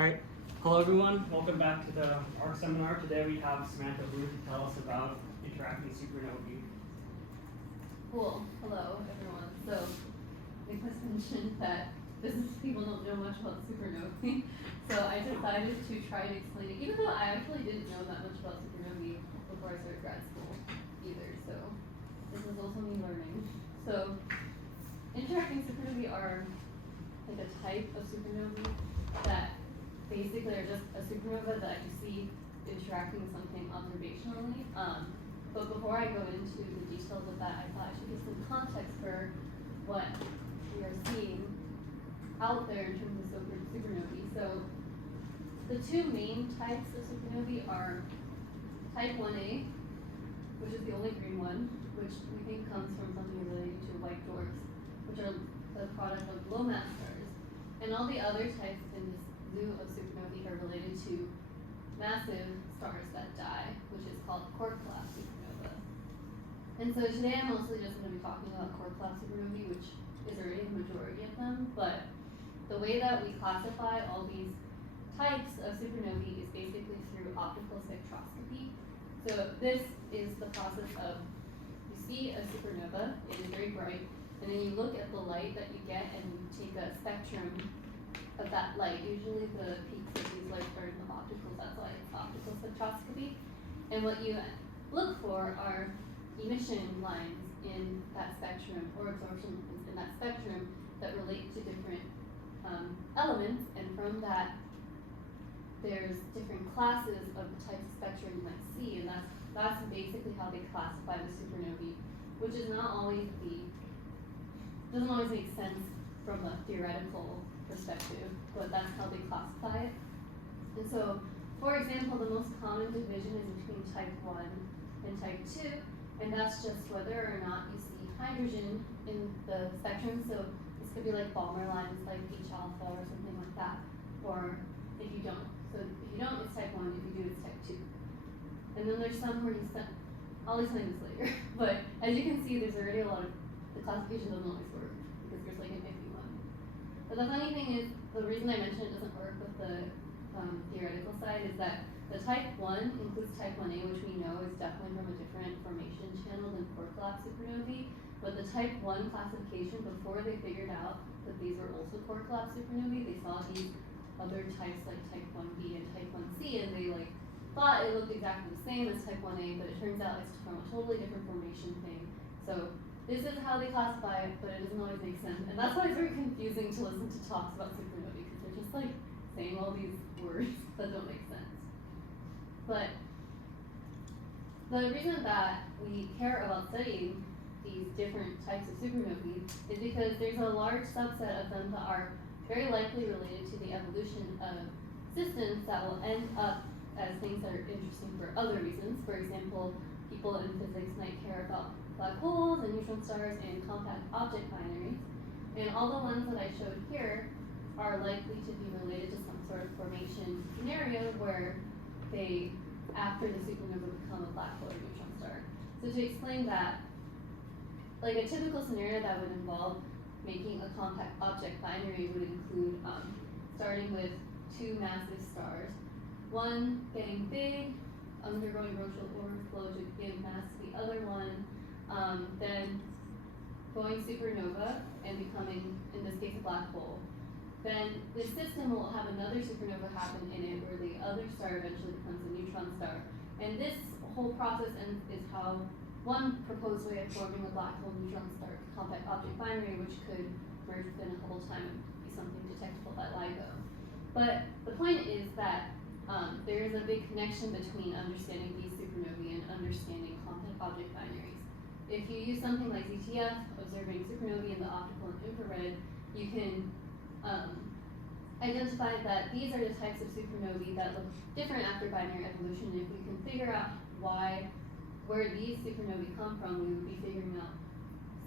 Alright, hello everyone, welcome back to the ARC seminar. Today we have Samantha to tell us about interacting supernovae. Cool, hello everyone. So, Nicholas mentioned that business people don't know much about supernovae, so I decided to try to explain it, even though I actually didn't know that much about supernovae before I started grad school either, so this is also me learning. So, interacting supernovae are like a type of supernovae that basically are just a supernova that you see interacting with something observationally. But before I go into the details of that, I thought I should give some context for what we are seeing out there in terms of supernovae. So the two main types of supernovae are type 1a, which is the only green one, which we think comes from something related to white dwarfs, which are the product of low mass stars. And all the other types in this zoo of supernovae are related to massive stars that die, which is called quark collapse supernova. And so today I'm mostly just going to be talking about quark collapse supernovae, which is already the majority of them, but the way that we classify all these types of supernovae is basically through optical spectroscopy. So this is the process of, you see a supernova, it is very bright, and then you look at the light that you get and you take a spectrum of that light. Usually the peaks of these lights are in the opticals, that's why it's optical spectroscopy. And what you look for are emission lines in that spectrum or absorption lines in that spectrum that relate to different elements, and from that there's different classes of the types of spectrum you might see, and that's basically how they classify the supernovae, which is not always doesn't always make sense from a theoretical perspective, but that's how they classify it. And so, for example, the most common division is between type 1 and type 2, and that's just whether or not you see hydrogen in the spectrum. So this could be like Balmer lines, like H alpha or something like that, or if you don't. So if you don't, it's type 1, if you do, it's type 2. And then there's some where I'll explain this later, but as you can see, there's already a lot of, the classification doesn't always work, because there's like an iffy one. But the funny thing is, the reason I mentioned it doesn't work with the theoretical side is that the type 1 includes type 1a, which we know is definitely from a different formation channel than quark collapse supernovae. But the type 1 classification, before they figured out that these were also quark collapse supernovae, they saw these other types like type 1b and type 1c, and they like thought it looked exactly the same as type 1a, but it turns out it's from a totally different formation thing. So this is how they classify it, but it doesn't always make sense. And that's why it's very confusing to listen to talks about supernovae, because they're just like saying all these words that don't make sense. But the reason that we care about studying these different types of supernovae is because there's a large subset of them that are very likely related to the evolution of systems that will end up as things that are interesting for other reasons. For example, people in physics might care about black holes and neutron stars and compact object binaries. And all the ones that I showed here are likely to be related to some sort of formation scenario where they, after the supernova, become a black hole or neutron star. So to explain that, like a typical scenario that would involve making a compact object binary would include starting with two massive stars, one getting big, undergoing rotational overflow to give mass to the other one, then going supernova and becoming, in this case, a black hole. Then the system will have another supernova happen in it where the other star eventually becomes a neutron star. And this whole process is how one proposed way of forming a black hole neutron star compact object binary, which could merge within a Hubble time and be something detectable by LIGO. But the point is that there is a big connection between understanding these supernovae and understanding compact object binaries. If you use something like ZTF, observing supernovae in the optical and infrared, you can identify that these are the types of supernovae that look different after binary evolution. And if we can figure out where these supernovae come from, we would be figuring out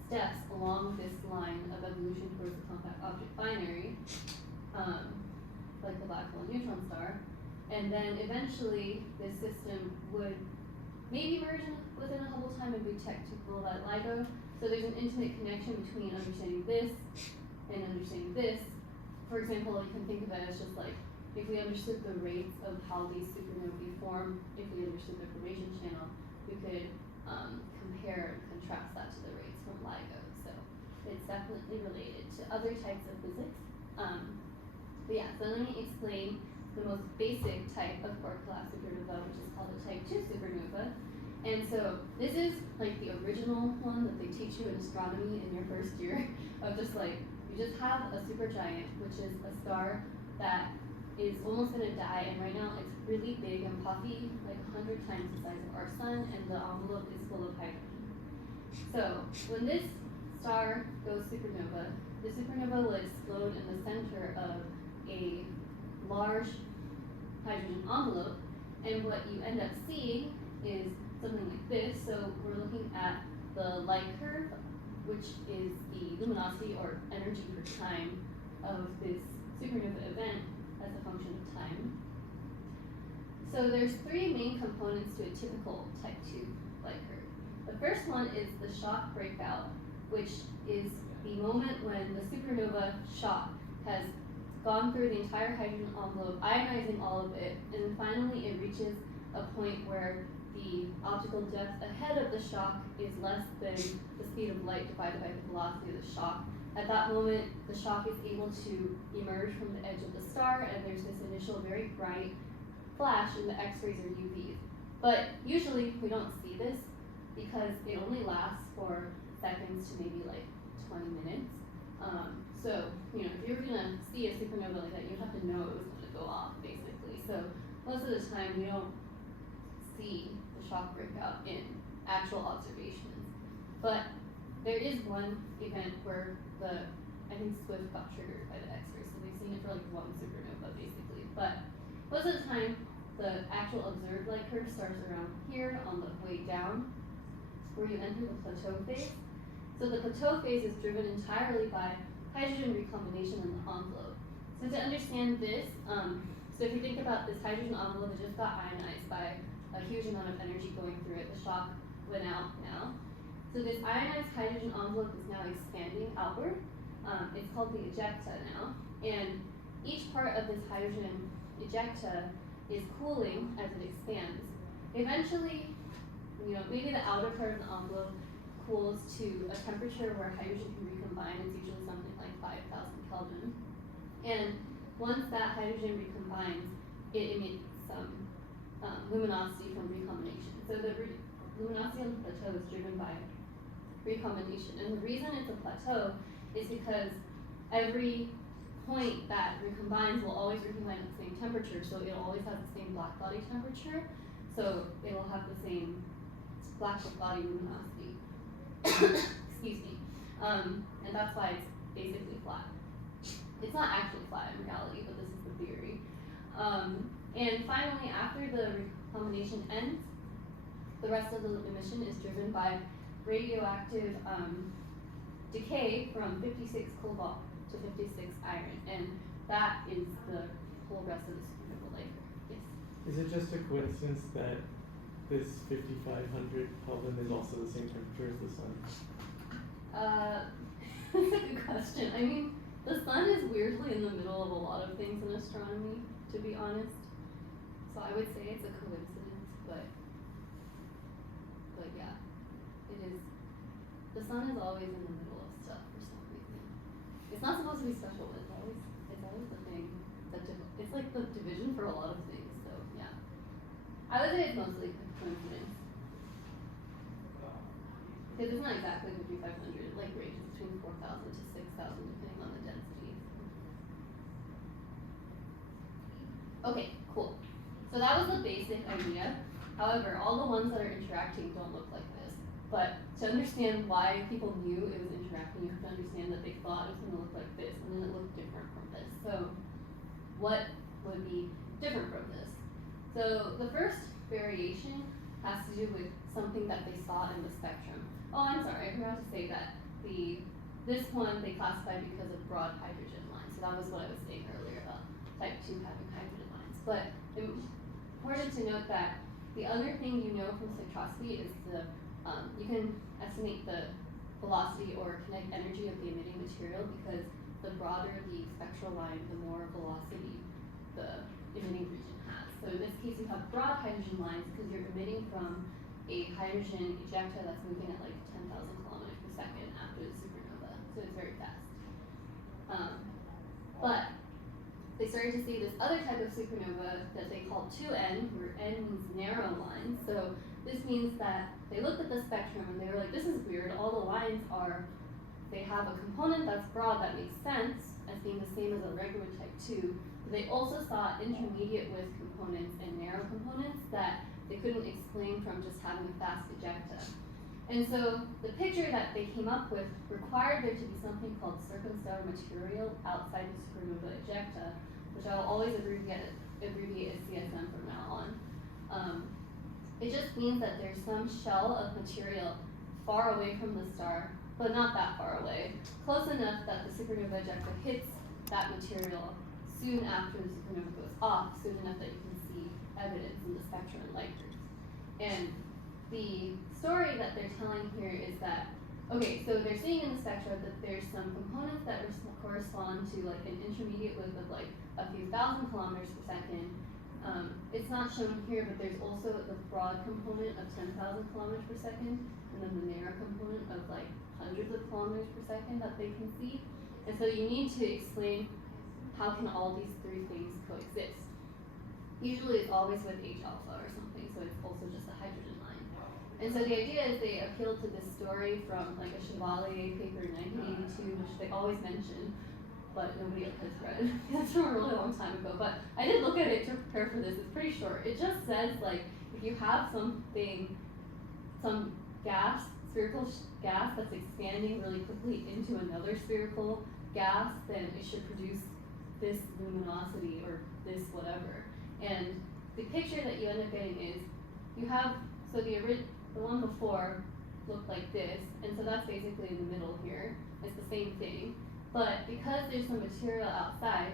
steps along this line of evolution towards the compact object binary, like the black hole and neutron star. And then eventually this system would maybe merge within a Hubble time and be detectable by LIGO. So there's an intimate connection between understanding this and understanding this. For example, you can think of it as just like if we understood the rates of how these supernovae form, if we understood the formation channel, we could compare and contrast that to the rates from LIGO. So it's definitely related to other types of physics. But yeah, so let me explain the most basic type of quark collapse supernova, which is called a type 2 supernova. And so this is like the original one that they teach you in astronomy in your first year of just like, you just have a supergiant, which is a star that is almost gonna die, and right now it's really big and puffy, like 100 times the size of our sun, and the envelope is full of hydrogen. So when this star goes supernova, the supernova will explode in the center of a large hydrogen envelope, and what you end up seeing is something like this. So we're looking at the light curve, which is the luminosity or energy per time of this supernova event as a function of time. So there's three main components to a typical type 2 light curve. The first one is the shock breakout, which is the moment when the supernova shock has gone through the entire hydrogen envelope, ionizing all of it, and then finally it reaches a point where the optical depth ahead of the shock is less than the speed of light divided by the velocity of the shock. At that moment, the shock is able to emerge from the edge of the star, and there's this initial very bright flash in the X-rays or UVs. But usually we don't see this because it only lasts for seconds to maybe like 20 minutes. So, you know, if you were gonna see a supernova like that, you'd have to know it was gonna go off, basically. So most of the time we don't see the shock breakout in actual observations. But there is one event where I think Swift got triggered by the X-rays, so they've seen it for like one supernova, basically. But most of the time, the actual observed light curve starts around here on the way down, where you enter the plateau phase. So the plateau phase is driven entirely by hydrogen recombination in the envelope. So to understand this, so if you think about this hydrogen envelope, it just got ionized by a huge amount of energy going through it. The shock went out now. So this ionized hydrogen envelope is now expanding outward. It's called the ejecta now. And each part of this hydrogen ejecta is cooling as it expands. Eventually, you know, maybe the outer part of the envelope cools to a temperature where hydrogen can recombine. It's usually something like 5,000 Kelvin. And once that hydrogen recombines, it emits some luminosity from recombination. So the luminosity on the plateau is driven by recombination. And the reason it's a plateau is because every point that recombines will always recombine at the same temperature, so it'll always have the same black body temperature, so it'll have the same black body luminosity. Excuse me. And that's why it's basically flat. It's not actually flat in reality, but this is the theory. And finally, after the recombination ends, the rest of the emission is driven by radioactive decay from 56 cobalt to 56 iron, and that is the whole rest of the supernova light curve. Yes? Is it just a coincidence that this 5500 Kelvin is also the same temperature as the sun? That's a good question. I mean, the sun is weirdly in the middle of a lot of things in astronomy, to be honest. So I would say it's a coincidence, but yeah, it is. The sun is always in the middle of stuff for some reason. It's not supposed to be special, but it's always the thing. It's like the division for a lot of things. So yeah, I would say it's mostly coincidence. Because it's not exactly 5,500. It like ranges between 4,000 to 6,000 depending on the density. Okay, cool. So that was the basic idea. However, all the ones that are interacting don't look like this. But to understand why people knew it was interacting, you have to understand that they thought it was going to look like this, and then it looked different from this. So what would be different from this? So the first variation has to do with something that they saw in the spectrum. Oh, I'm sorry, I forgot to say that this one they classified because of broad hydrogen lines. So that was what I was saying earlier about type 2 having hydrogen lines. But important to note that the other thing you know from spectroscopy is you can estimate the velocity or kinetic energy of the emitting material, because the broader the spectral line, the more velocity the emitting region has. So in this case, you have broad hydrogen lines because you're emitting from a hydrogen ejecta that's moving at like 10,000 kilometers per second after the supernova. So it's very fast. But they started to see this other type of supernova that they called 2N, where N means narrow lines. So this means that they looked at the spectrum and they were like, this is weird. All the lines are, they have a component that's broad that makes sense as being the same as a regular type 2. But they also saw intermediate width components and narrow components that they couldn't explain from just having a fast ejecta. And so the picture that they came up with required there to be something called circumstellar material outside the supernova ejecta, which I will always abbreviate as CSM from now on. It just means that there's some shell of material far away from the star, but not that far away, close enough that the supernova ejecta hits that material soon after the supernova goes off, soon enough that you can see evidence in the spectrum and light curves. And the story that they're telling here is that, okay, so they're seeing in the spectra that there's some components that correspond to like an intermediate width of like a few thousand kilometers per second. It's not shown here, but there's also the broad component of 10,000 kilometers per second, and then the narrow component of like hundreds of kilometers per second that they can see. And so you need to explain how can all these three things coexist. Usually it's always with H alpha or something, so it's also just a hydrogen line. And so the idea is they appealed to this story from like a Chevalier paper in 1982, which they always mention, but nobody else has read. That's from a really long time ago, but I did look at it to prepare for this. It's pretty short. It just says like, if you have something, some gas, spherical gas that's expanding really quickly into another spherical gas, then it should produce this luminosity or this whatever. And the picture that you end up getting is, you have, so the one before looked like this, and so that's basically in the middle here. It's the same thing. But because there's some material outside,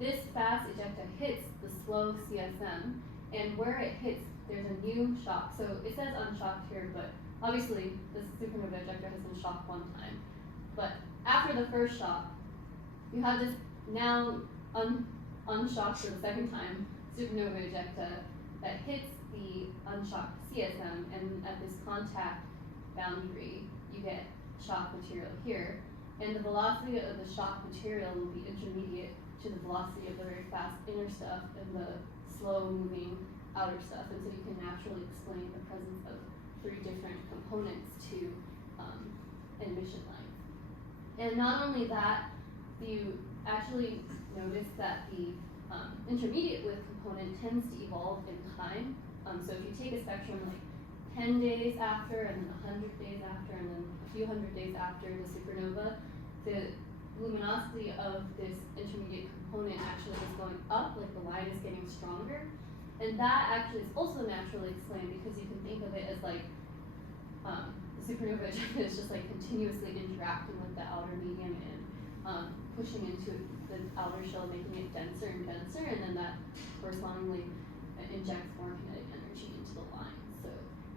this fast ejecta hits the slow CSM, and where it hits, there's a new shock. So it says unshocked here, but obviously this supernova ejecta has been shocked one time. But after the first shock, you have this now unshocked for the second time supernova ejecta that hits the unshocked CSM, and at this contact boundary, you get shock material here. And the velocity of the shock material will be intermediate to the velocity of the very fast inner stuff and the slow moving outer stuff. And so you can naturally explain the presence of three different components to an emission line. And not only that, you actually notice that the intermediate width component tends to evolve in time. So if you take a spectrum like 10 days after, and then 100 days after, and then a few hundred days after the supernova, the luminosity of this intermediate component actually is going up, like the line is getting stronger. And that actually is also naturally explained because you can think of it as like the supernova ejecta is just like continuously interacting with the outer medium and pushing into the outer shell, making it denser and denser, and then that correspondingly injects more kinetic energy into the line. So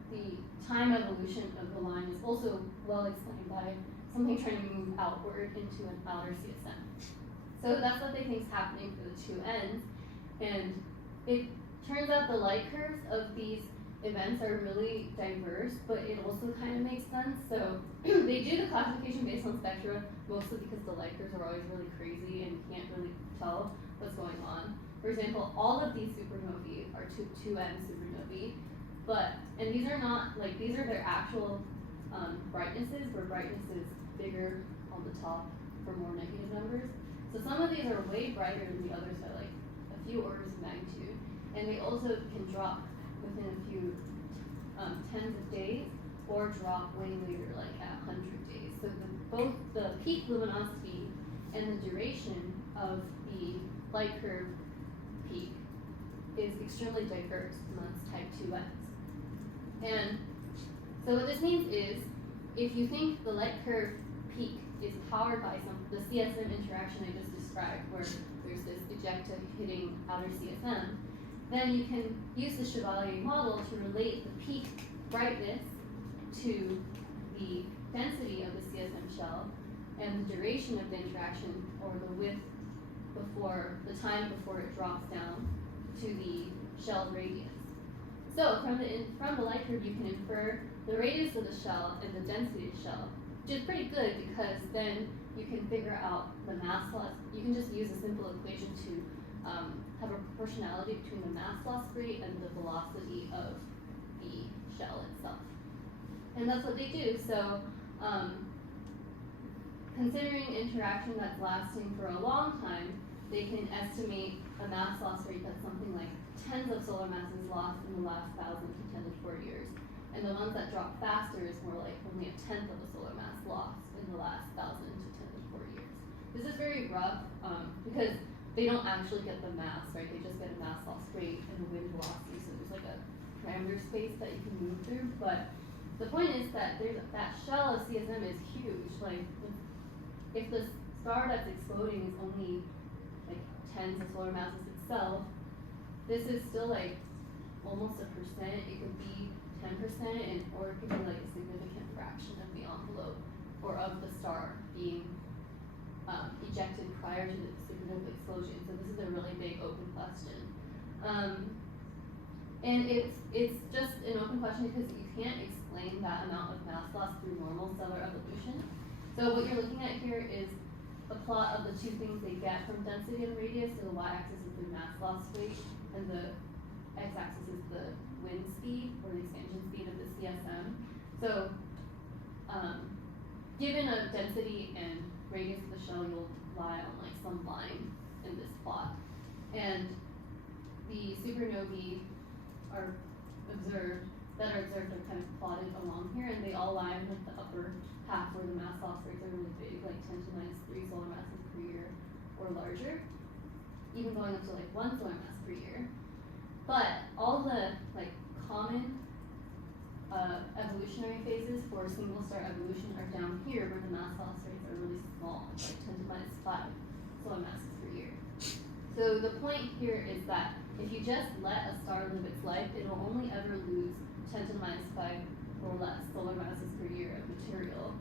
the time evolution of the line is also well explained by something trying to move outward into an outer CSM. So that's what they think is happening for the two ends. And it turns out the light curves of these events are really diverse, but it also kind of makes sense. So they do the classification based on spectra, mostly because the light curves are always really crazy and you can't really tell what's going on. For example, all of these supernovae are 2N supernovae, and these are not, like, these are their actual brightnesses, where brightness is bigger on the top for more negative numbers. So some of these are way brighter than the others by like a few orders of magnitude, and they also can drop within a few tens of days, or drop way later, like at 100 days. So both the peak luminosity and the duration of the light curve peak is extremely diverse amongst type 2Ns. And so what this means is, if you think the light curve peak is powered by the CSM interaction I just described, where there's this ejecta hitting outer CSM, then you can use the Chevalier model to relate the peak brightness to the density of the CSM shell and the duration of the interaction, or the width before the time before it drops down to the shell radius. So from the light curve, you can infer the radius of the shell and the density of the shell, which is pretty good because then you can figure out the mass loss. You can just use a simple equation to have a proportionality between the mass loss rate and the velocity of the shell itself. And that's what they do. So considering interaction that's lasting for a long time, they can estimate a mass loss rate that's something like tens of solar masses lost in the last 1,000 to 10 to 4 years. And the ones that drop faster is more like only a tenth of a solar mass lost in the last 1,000 to 10 to 4 years. This is very rough because they don't actually get the mass, right? They just get a mass loss rate and the wind velocity, so there's like a parameter space that you can move through. But the point is that that shell of CSM is huge. Like, if the star that's exploding is only like tens of solar masses itself, this is still like almost a percent. It could be 10%, or it could be like a significant fraction of the envelope or of the star being ejected prior to the supernova explosion. So this is a really big open question. And it's just an open question because you can't explain that amount of mass loss through normal stellar evolution. So what you're looking at here is a plot of the two things they get from density and radius. So the y-axis is the mass loss rate, and the x-axis is the wind speed or the expansion speed of the CSM. So given a density and radius of the shell, you'll lie on like some line in this plot. And the supernovae are observed are kind of plotted along here, and they all lie in like the upper half where the mass loss rates are really big, like 10 to minus 3 solar masses per year or larger, even going up to like 1 solar mass per year. But all the like common evolutionary phases for single star evolution are down here where the mass loss rates are really small, like 10 to minus 5 solar masses per year. So the point here is that if you just let a star live its life, it will only ever lose 10 to the minus 5 or less solar masses per year of material.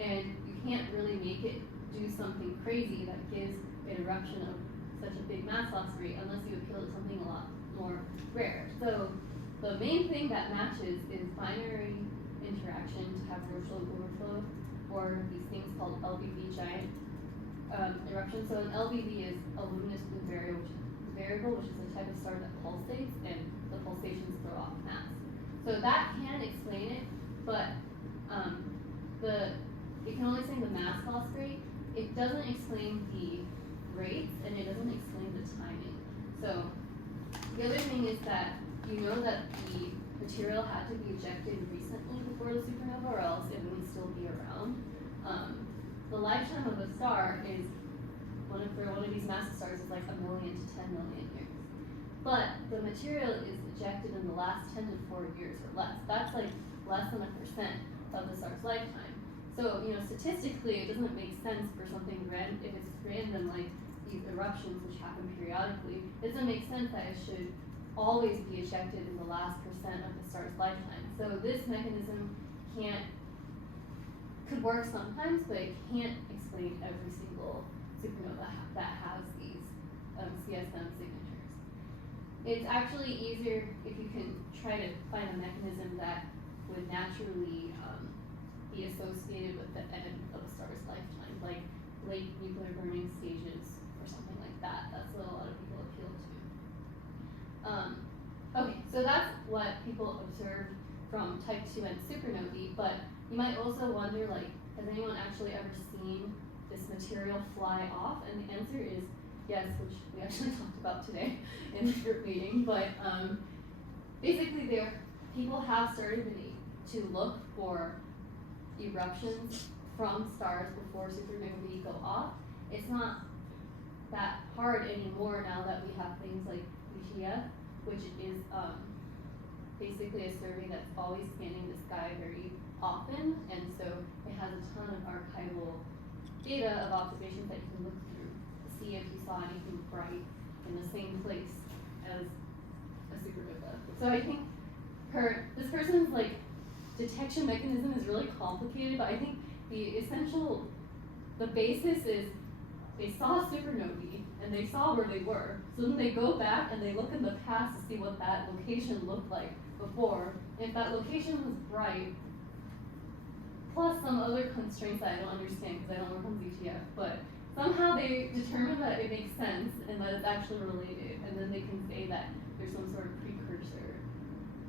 And you can't really make it do something crazy that gives an eruption of such a big mass loss rate unless you appeal to something a lot more rare. So the main thing that matches is binary interaction to have Roche overflow, or these things called LBV giant eruptions. So an LBV is a luminous blue variable, which is a type of star that pulsates, and the pulsations throw off mass. So that can explain it, but it can only explain the mass loss rate. It doesn't explain the rates, and it doesn't explain the timing. So the other thing is that you know that the material had to be ejected recently before the supernova, or else it wouldn't still be around. The lifetime of a star is for one of these massive stars is like 1 million to 10 million years. But the material is ejected in the last 10 to 4 years or less. That's like less than 1% of the star's lifetime. So, statistically, it doesn't make sense for something random, if it's random, like these eruptions which happen periodically, it doesn't make sense that it should always be ejected in the last percent of the star's lifetime. So this mechanism could work sometimes, but it can't explain every single supernova that has these CSM signatures. It's actually easier if you can try to find a mechanism that would naturally be associated with the end of a star's lifetime, like late nuclear burning stages or something like that. That's what a lot of people appeal to. Okay, so that's what people observed from type 2 and supernovae, but you might also wonder, like, has anyone actually ever seen this material fly off? And the answer is yes, which we actually talked about today in the group meeting. But basically, people have started to look for eruptions from stars before supernovae go off. It's not that hard anymore now that we have things like UTF, which is basically a survey that's always scanning the sky very often, and so it has a ton of archival data of observations that you can look through to see if you saw anything bright in the same place as a supernova. So I think this person's detection mechanism is really complicated, but I think the basis is they saw supernovae and they saw where they were. So then they go back and they look in the past to see what that location looked like before. If that location was bright, plus some other constraints that I don't understand because I don't work on ZTF, but somehow they determine that it makes sense and that it's actually related, and then they can say that there's some sort of precursor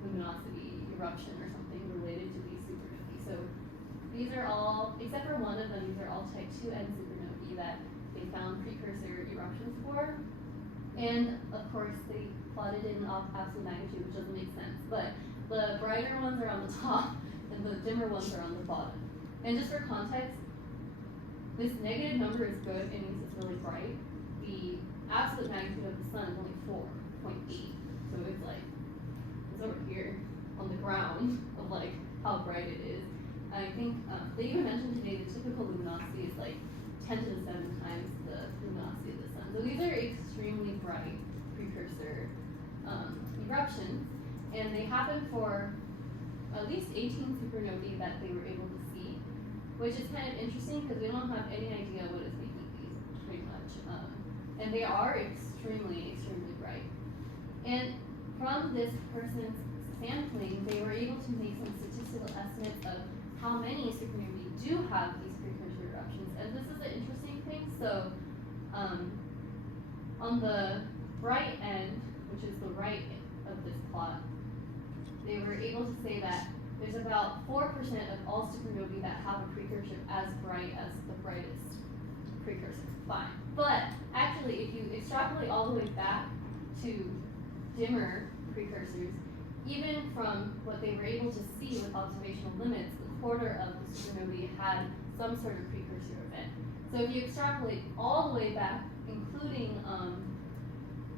luminosity eruption or something related to these supernovae. So these are all, except for one of them, these are all type 2N supernovae that they found precursor eruptions for. And of course they plotted in absolute magnitude, which doesn't make sense. But the brighter ones are on the top and the dimmer ones are on the bottom. And just for context, this negative number is good, it means it's really bright. The absolute magnitude of the sun is only 4.8. So it's like, it's over here on the ground of like how bright it is. I think they even mentioned today the typical luminosity is like 10 to the 7 times the luminosity of the sun. So these are extremely bright precursor eruptions, and they happen for at least 18 supernovae that they were able to see, which is kind of interesting because we don't have any idea what is making these, pretty much. And they are extremely, extremely bright. And from this person's sampling, they were able to make some statistical estimates of how many supernovae do have these precursor eruptions. And this is an interesting thing. So on the bright end, which is the right of this plot, they were able to say that there's about 4% of all supernovae that have a precursor as bright as the brightest precursor. Fine. But actually, if you extrapolate all the way back to dimmer precursors, even from what they were able to see with observational limits, a quarter of the supernovae had some sort of precursor event. So if you extrapolate all the way back, including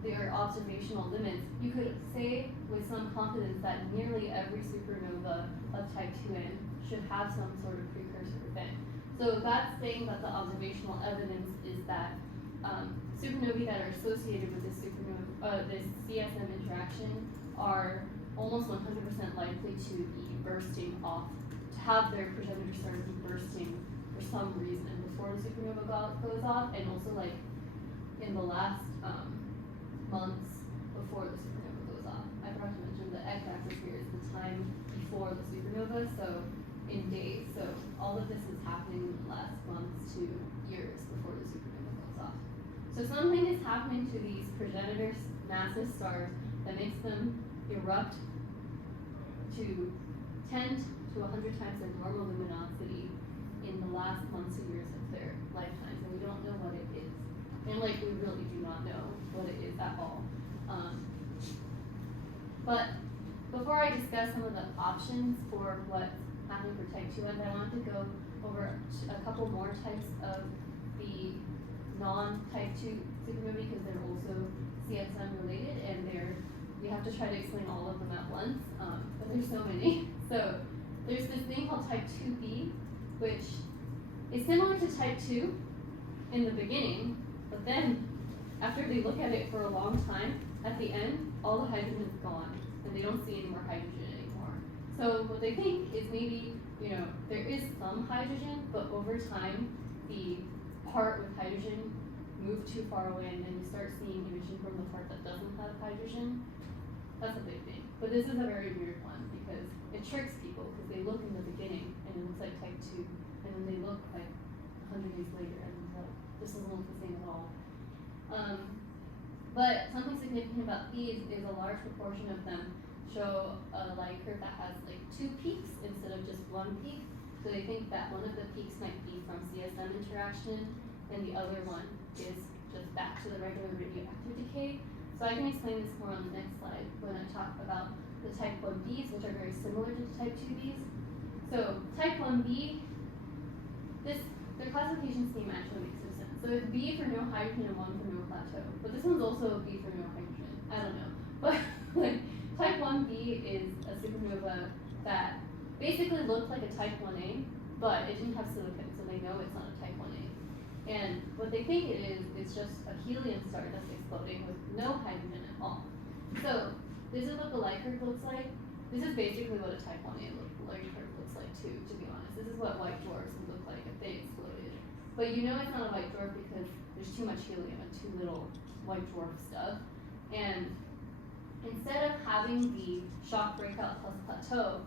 their observational limits, you could say with some confidence that nearly every supernova of type 2N should have some sort of precursor event. So that's saying that the observational evidence is that supernovae that are associated with this supernova, this CSM interaction are almost 100% likely to be bursting off, to have their progenitor stars be bursting for some reason before the supernova goes off, and also like in the last months before the supernova goes off. I forgot to mention the x-axis here is the time before the supernova, so in days. So all of this is happening in the last months to years before the supernova goes off. So something is happening to these progenitor massive stars that makes them erupt to 10 to 100 times their normal luminosity in the last months or years of their lifetimes, and we don't know what it is. And like, we really do not know what it is at all. But before I discuss some of the options for what's happening for type 2N, I wanted to go over a couple more types of the non-type 2 supernovae because they're also CSM related, and we have to try to explain all of them at once, but there's so many. So there's this thing called type 2b, which is similar to type 2 in the beginning, but then after they look at it for a long time, at the end, all the hydrogen is gone, and they don't see any more hydrogen anymore. So what they think is maybe, there is some hydrogen, but over time, the part with hydrogen moved too far away, and then you start seeing emission from the part that doesn't have hydrogen. That's what they think. But this is a very weird one because it tricks people because they look in the beginning and it looks like type 2, and then they look like 100 years later and it's like, this doesn't look the same at all. But something significant about these is a large proportion of them show a light curve that has like 2 peaks instead of just 1 peak. So they think that one of the peaks might be from CSM interaction and the other one is just back to the regular radioactive decay. So I can explain this more on the next slide when I talk about the type 1b's, which are very similar to the type 2b's. So type 1b, their classification scheme actually makes no sense. So it's B for no hydrogen and 1 for no plateau. But this one's also a B for no hydrogen. I don't know. But like, type 1b is a supernova that basically looked like a type 1a, but it didn't have silicon, so they know it's not a type 1a. And what they think it is just a helium star that's exploding with no hydrogen at all. So this is what the light curve looks like. This is basically what a type 1a light curve looks like too, to be honest. This is what white dwarfs would look like if they exploded. But you know it's not a white dwarf because there's too much helium and too little white dwarf stuff. And instead of having the shock breakout plus plateau,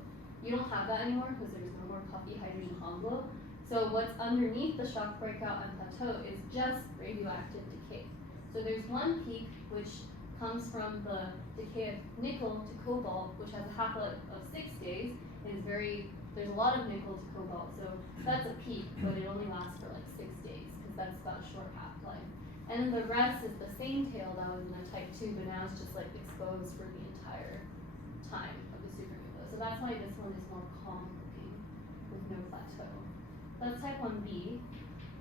you don't have that anymore because there's no more coffee hydrogen envelope. So what's underneath the shock breakout and plateau is just radioactive decay. So there's one peak which comes from the decay of nickel to cobalt, which has a half-life of 6 days, and is there's a lot of nickel to cobalt, so that's a peak, but it only lasts for like 6 days, because that's about a short half-life. And then the rest is the same tail that was in a type 2, but now it's just like exposed for the entire time of the supernova. So that's why this one is more calm looking with no plateau. That's type 1b.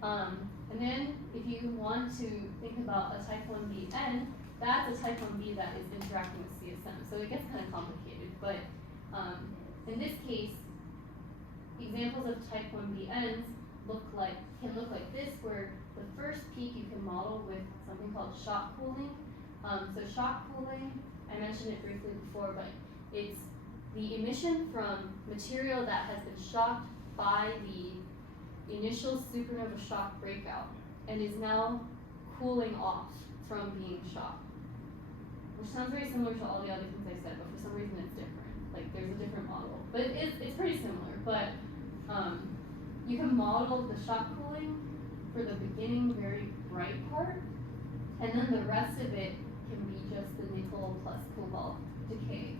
And then if you want to think about a type 1bn, that's a type 1b that is interacting with CSM. So it gets kind of complicated, but in this case, examples of type 1bn's can look like this, where the first peak you can model with something called shock cooling. So shock cooling, I mentioned it briefly before, but it's the emission from material that has been shocked by the initial supernova shock breakout and is now cooling off from being shocked. Which sounds very similar to all the other things I said, but for some reason it's different. Like there's a different model, but it's pretty similar. But you can model the shock cooling for the beginning very bright part, and then the rest of it can be just the nickel plus cobalt decay.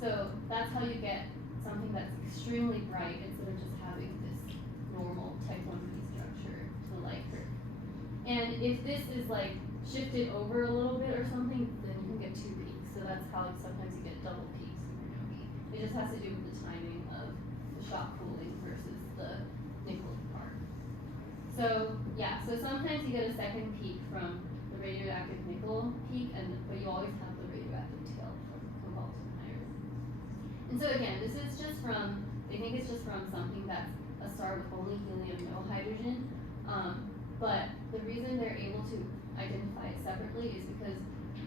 So that's how you get something that's extremely bright instead of just having this normal type 1b structure to the light curve. And if this is like shifted over a little bit or something, then you can get 2 peaks. So that's how sometimes you get double peaks in supernovae. It just has to do with the timing of the shock cooling versus the nickel part. So yeah, so sometimes you get a second peak from the radioactive nickel peak, but you always have the radioactive tail from cobalt and iron. And so again, this is just from, they think it's just from something that's a star with only helium, no hydrogen. But the reason they're able to identify it separately is because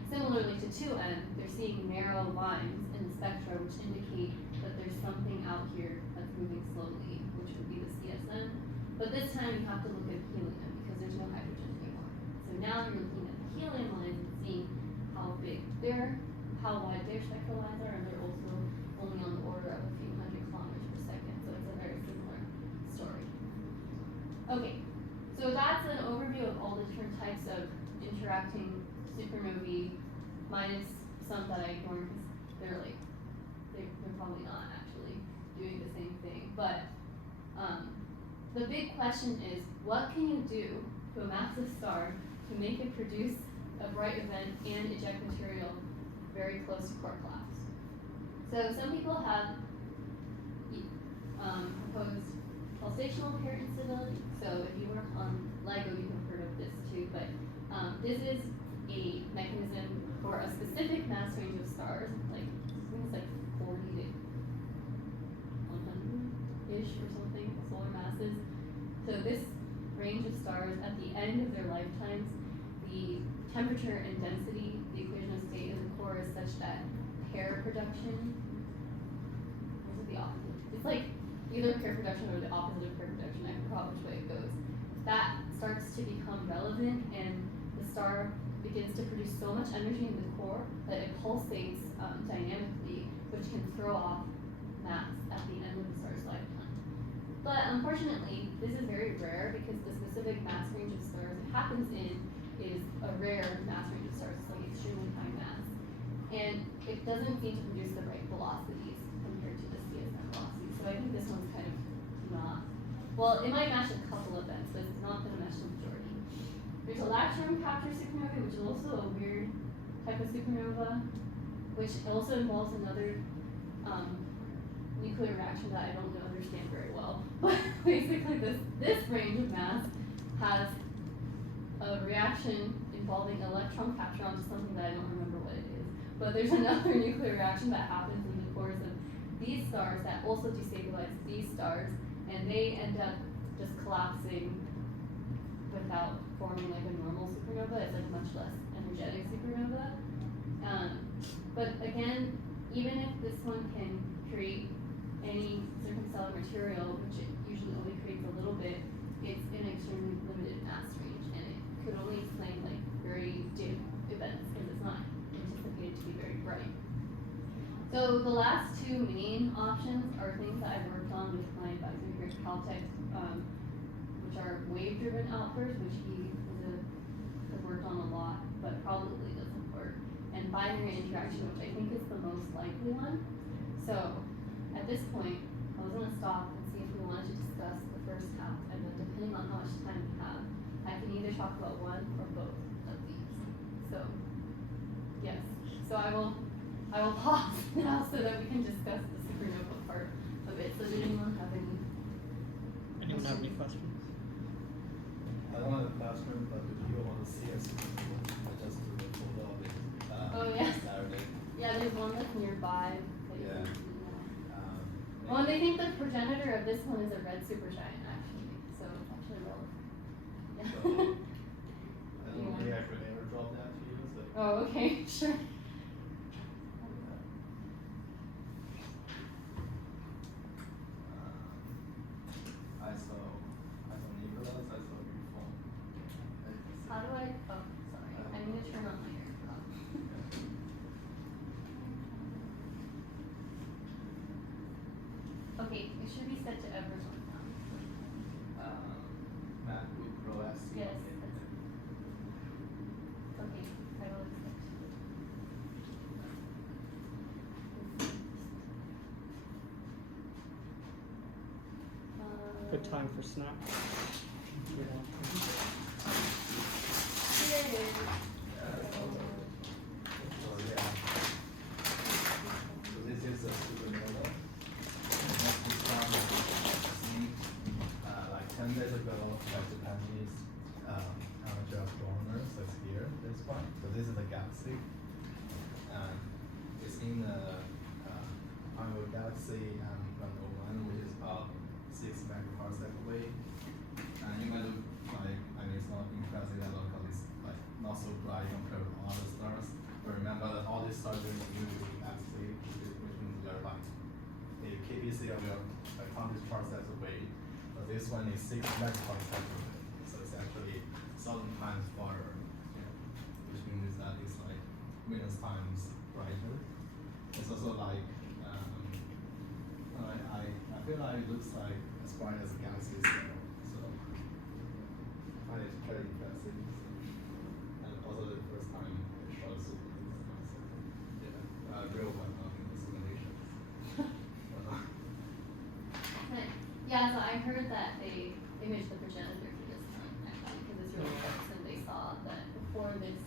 similarly to 2N, they're seeing narrow lines in the spectra which indicate that there's something out here that's moving slowly, which would be the CSM. But this time you have to look at helium because there's no hydrogen anymore. So now you're looking at the helium lines and seeing how wide their spectral lines are, and they're also only on the order of a few hundred kilometers per second. So it's a very similar story. Okay. So that's an overview of all the different types of interacting supernovae, minus some that I ignored because they're probably not actually doing the same thing. But the big question is, what can you do to a massive star to make it produce a bright event and eject material very close to quark collapse? So some people have proposed pulsational pair instability. So if you work on LIGO, you have heard of this too, but this is a mechanism for a specific mass range of stars, like I think it's like 40 to 100-ish or something, solar masses. So this range of stars, at the end of their lifetimes, the temperature and density, the equation of state in the core is such that pair production, or is it the opposite? It's like either pair production or the opposite of pair production, I forgot which way it goes. That starts to become relevant, and the star begins to produce so much energy in the core that it pulsates dynamically, which can throw off mass at the end of the star's lifetime. But unfortunately, this is very rare because the specific mass range of stars it happens in is a rare mass range of stars. It's like extremely high mass. And it doesn't seem to produce the right velocities compared to the CSM velocity. So I think this one's kind of not, well, it might match a couple events, but it's not going to match the majority. There's a lactone capture supernova, which is also a weird type of supernova, which also involves another nuclear reaction that I don't understand very well. But basically this range of mass has a reaction involving electron capture onto something that I don't remember what it is. But there's another nuclear reaction that happens in the cores of these stars that also destabilize these stars, and they end up just collapsing without forming like a normal supernova. It's like much less energetic supernova. But again, even if this one can create any circumstellar material, which it usually only creates a little bit, it's in extremely limited mass range, and it could only explain like very dim events because it's not anticipated to be very bright. So the last two main options are things that I've worked on with my advisor here at Caltech, which are wave-driven outbursts, which he has worked on a lot, but probably doesn't work, and binary interaction, which I think is the most likely one. So at this point, I was gonna stop and see if we wanted to discuss the first half, and then depending on how much time we have, I can either talk about one or both of these. So yes, so I will pause now so that we can discuss the supernova part of it. So did anyone have any? Anyone have any questions? I don't have a classroom, but if you want to see a supernova, I just do the photo of it. Oh, yeah. Saturday. Yeah, there's one that's nearby. That you Yeah. can see now. Oh, and they think the progenitor of this one is a red supergiant, actually. So it's actually relevant. Yeah. So, I don't know, maybe I could ever drop that to you. So. Oh, okay, sure. I saw Nicholas, I saw before. How do I? Oh, sorry. I need to turn on my AirPod. Okay, it should be set to everyone now. MacBook Pro SC. Yes. Okay, I will accept. Good time for snack. Here it is. So yeah. So this is a supernova. This one was seen like 10 days ago by Japanese amateur astronomers. That's here, this one. So this is a galaxy. It's in our galaxy 101, which is about 6 megaparsec away. And you might look like, I mean, it's not impressive at all because it's like not so bright compared to other stars. But remember that all these stars are in the usually galaxy, which means they're like a KBC of your like 100 parsecs away. But this one is 6 megaparsecs away. So it's actually 1,000 times farther, which means that it's like millions times brighter. It's also like, I feel like it looks like as bright as a galaxy itself. So I find it very impressive. And also the first time I shot a supernova. So yeah, real one, not in the simulations. Nice. Yeah, so I heard that they imaged the progenitor for this one, actually, because it's really close, and they saw that before this,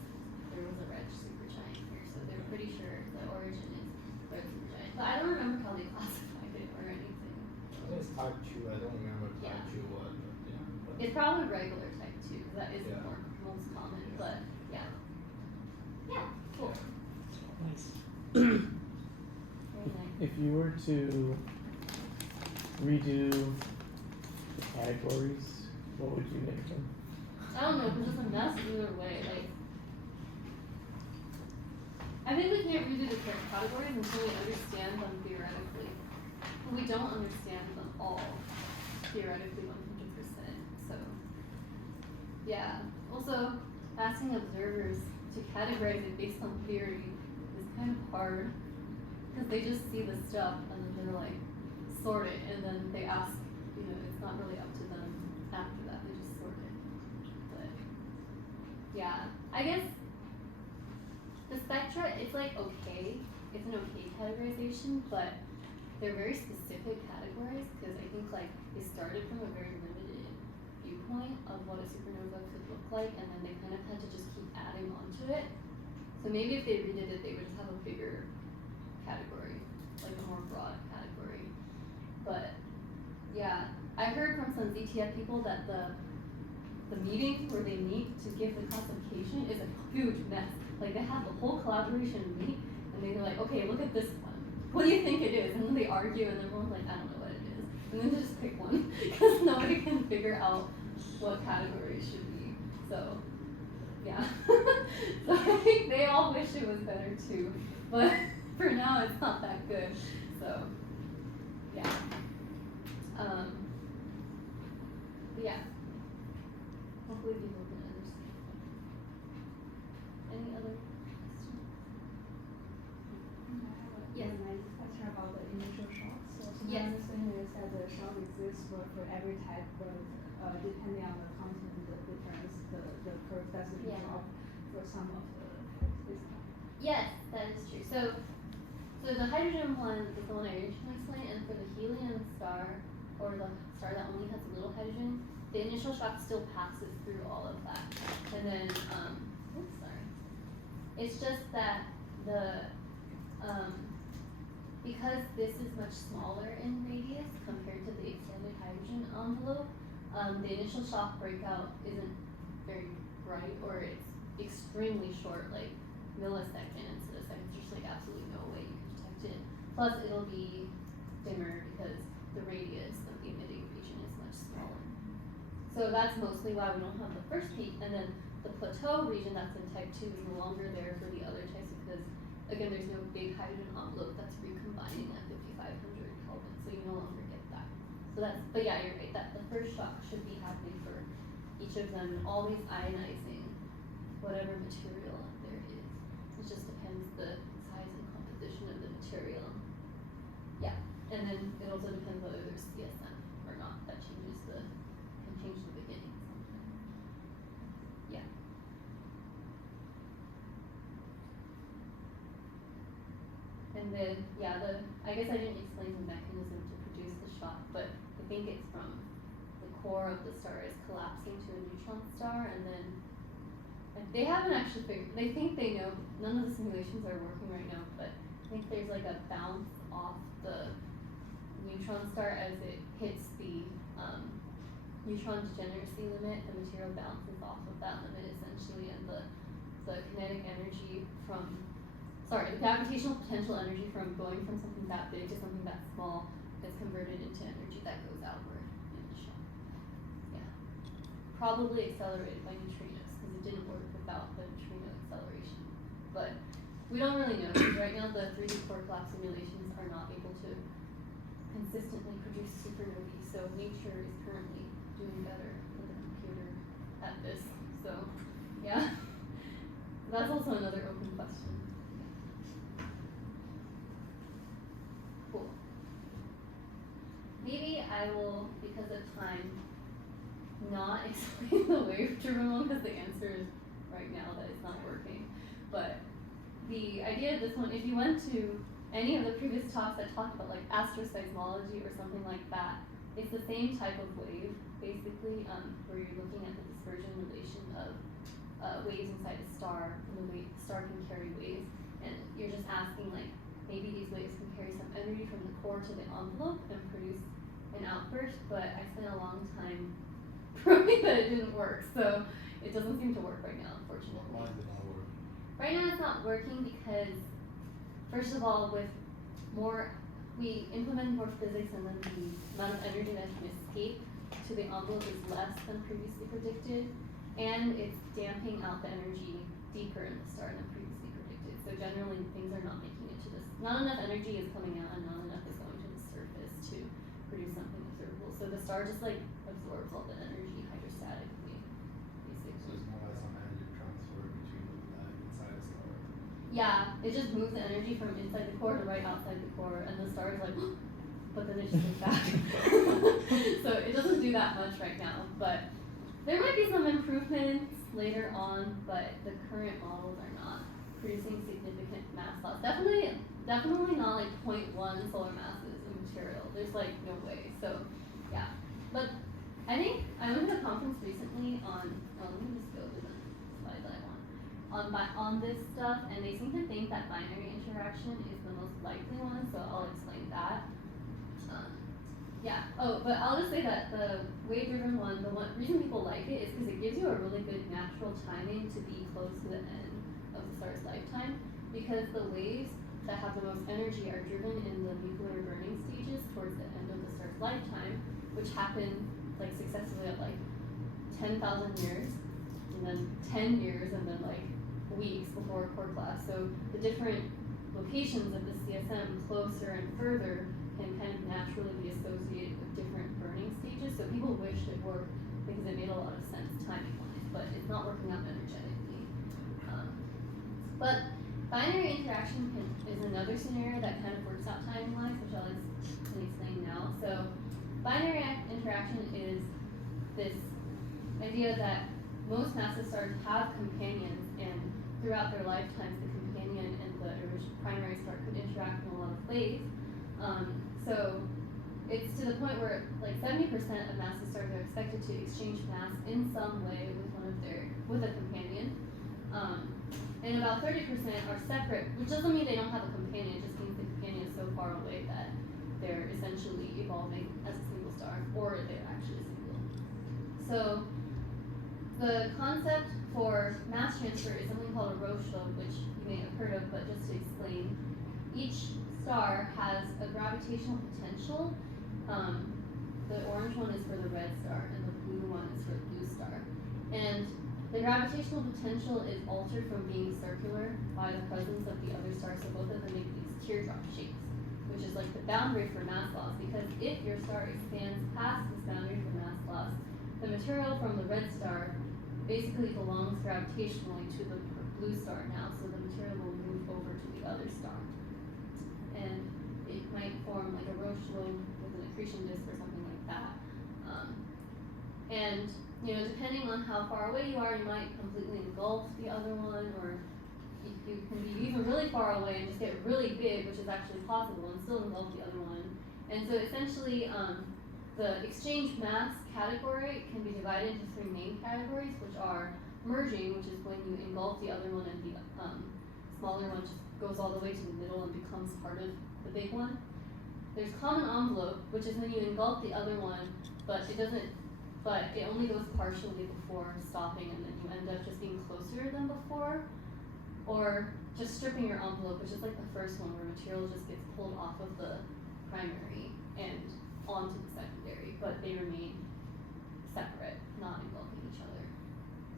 there was a red supergiant here, so they're pretty sure the origin is red supergiant. But I don't remember how they classified it or anything. I think it's type 2, I don't remember type Yeah. 2 what, but yeah. But It's probably regular type 2, because that is Yeah. the most common, Yeah. but yeah. Yeah, cool. Nice. Very nice. If you were to redo the categories, what would you name them? I don't know, because it's a mess either way. Like, I think we can't redo the categories until we understand them theoretically. We don't understand them all theoretically 100%. So, yeah. Also, asking observers to categorize it based on theory is kind of hard because they just see the stuff and then they're like, sort it, and then they ask, it's not really up to them after that. They just sort it. But yeah, I guess the spectra, it's like okay, it's an okay categorization, but they're very specific categories because I think like they started from a very limited viewpoint of what a supernova could look like, and then they kind of had to just keep adding onto it. So maybe if they redid it, they would just have a bigger category, like a more broad category. But yeah, I heard from some ZTF people that the meeting where they meet to give the classification is a huge mess. Like they have the whole collaboration meet and they're like, okay, look at this one. What do you think it is? And then they argue and everyone's like, I don't know what it is. And then they just pick one because nobody can figure out what category it should be. So yeah. So I think they all wish it was better too. But for now it's not that good. So yeah. But yeah, hopefully people can understand. Any other questions? Yes. I have a question about the initial shock. So my Yes. understanding is that the shock exists for every type, but depending on the content, the difference, the curve doesn't Yeah. drop for some of the system. Yes, that is true. So the hydrogen one is the one I originally explained, and for the helium star, or the star that only has a little hydrogen, the initial shock still passes through all of that. And then, oops, sorry. It's just that because this is much smaller in radius compared to the extended hydrogen envelope, the initial shock breakout isn't very bright, or it's extremely short, like millisecond instead of seconds. There's like absolutely no way you can detect it. Plus, it'll be dimmer because the radius of the emitting region is much smaller. So that's mostly why we don't have the first peak, and then the plateau region that's in type 2 is no longer there for the other types because, again, there's no big hydrogen envelope that's recombining at 5500 Kelvin, so you no longer get that. So that's, but yeah, you're right, that the first shock should be happening for each of them, and always ionizing whatever material there is. It just depends the size and composition of the material. Yeah, and then it also depends whether there's CSM or not. That can change the beginning sometimes. Yeah. And then, yeah, I guess I didn't explain the mechanism to produce the shock, but I think it's from the core of the star is collapsing to a neutron star, and then they haven't actually figured, they think they know, none of the simulations are working right now, but I think there's like a bounce off the neutron star as it hits the neutron degeneracy limit. The material bounces off of that limit essentially, and the kinetic energy the gravitational potential energy from going from something that big to something that small is converted into energy that goes outward in the shock. Yeah. Probably accelerated by neutrinos, because it didn't work without the neutrino acceleration. But we don't really know, because right now the 3D core collapse simulations are not able to consistently produce supernovae, so nature is currently doing better than the computer at this. So, yeah. That's also another open question. Cool. Maybe I will, because of time, not explain the wave-driven one, because the answer is right now that it's not working. But the idea of this one, if you went to any of the previous talks that talked about like Astrophysics or something like that, it's the same type of wave, basically, where you're looking at the dispersion relation of waves inside a star, and the star can carry waves, and you're just asking like, maybe these waves can carry some energy from the core to the envelope and produce an outburst, but I spent a long time proving that it didn't work, so it doesn't seem to work right now, unfortunately. Why is it not working? Right now it's not working because, first of all, we implement more physics, and then the amount of energy that can escape to the envelope is less than previously predicted, and it's damping out the energy deeper in the star than previously predicted. So generally things are not making it to this. Not enough energy is coming out, and not enough is going to the surface to produce something observable. So the star just like absorbs all the energy hydrostatically, basically. So it's more like some energy transfer between inside the star. Yeah, it just moves the energy from inside the core to right outside the core, and the star is like, but then it just goes back. So it doesn't do that much right now, but there might be some improvements later on, but the current models are not producing significant mass loss. Definitely not like 0.1 solar masses in material. There's like no way. So yeah, but I think I went to a conference recently on. Let me just go to the slide that I want on this stuff, and they seem to think that binary interaction is the most likely one. So I'll explain that. Yeah. Oh, but I'll just say that the wave-driven one, the one reason people like it is because it gives you a really good natural timing to be close to the end of the star's lifetime, because the waves that have the most energy are driven in the nuclear burning stages towards the end of the star's lifetime, which happen like successively at like 10,000 years, and then 10 years, and then like weeks before core collapse. So the different locations of the CSM, closer and further, can kind of naturally be associated with different burning stages. So people wished it worked because it made a lot of sense timing-wise. but it's not working out energetically. But binary interaction is another scenario that kind of works out timing-wise, which I'll explain now. So binary interaction is this idea that most massive stars have companions, and throughout their lifetimes, the companion and the primary star could interact in a lot of ways. So it's to the point where like 70% of massive stars are expected to exchange mass in some way with a companion. And about 30% are separate, which doesn't mean they don't have a companion, it just means the companion is so far away that they're essentially evolving as a single star, or they're actually single. So the concept for mass transfer is something called a Roche lobe, which you may have heard of, but just to explain, each star has a gravitational potential. The orange one is for the red star, and the blue one is for the blue star. And the gravitational potential is altered from being circular by the presence of the other stars, so both of them make these teardrop shapes, which is like the boundary for mass loss, because if your star expands past this boundary for mass loss, the material from the red star basically belongs gravitationally to the blue star now, so the material will move over to the other star. And it might form like a Roche lobe with an accretion disk or something like that. And you know, depending on how far away you are, you might completely engulf the other one, or you can be even really far away and just get really big, which is actually possible, and still engulf the other one. And so essentially, the exchange mass category can be divided into three main categories, which are merging, which is when you engulf the other one and the smaller one just goes all the way to the middle and becomes part of the big one. There's common envelope, which is when you engulf the other one, but it only goes partially before stopping, and then you end up just being closer than before. Or just stripping your envelope, which is like the first one where material just gets pulled off of the primary and onto the secondary, but they remain separate, not engulfing each other.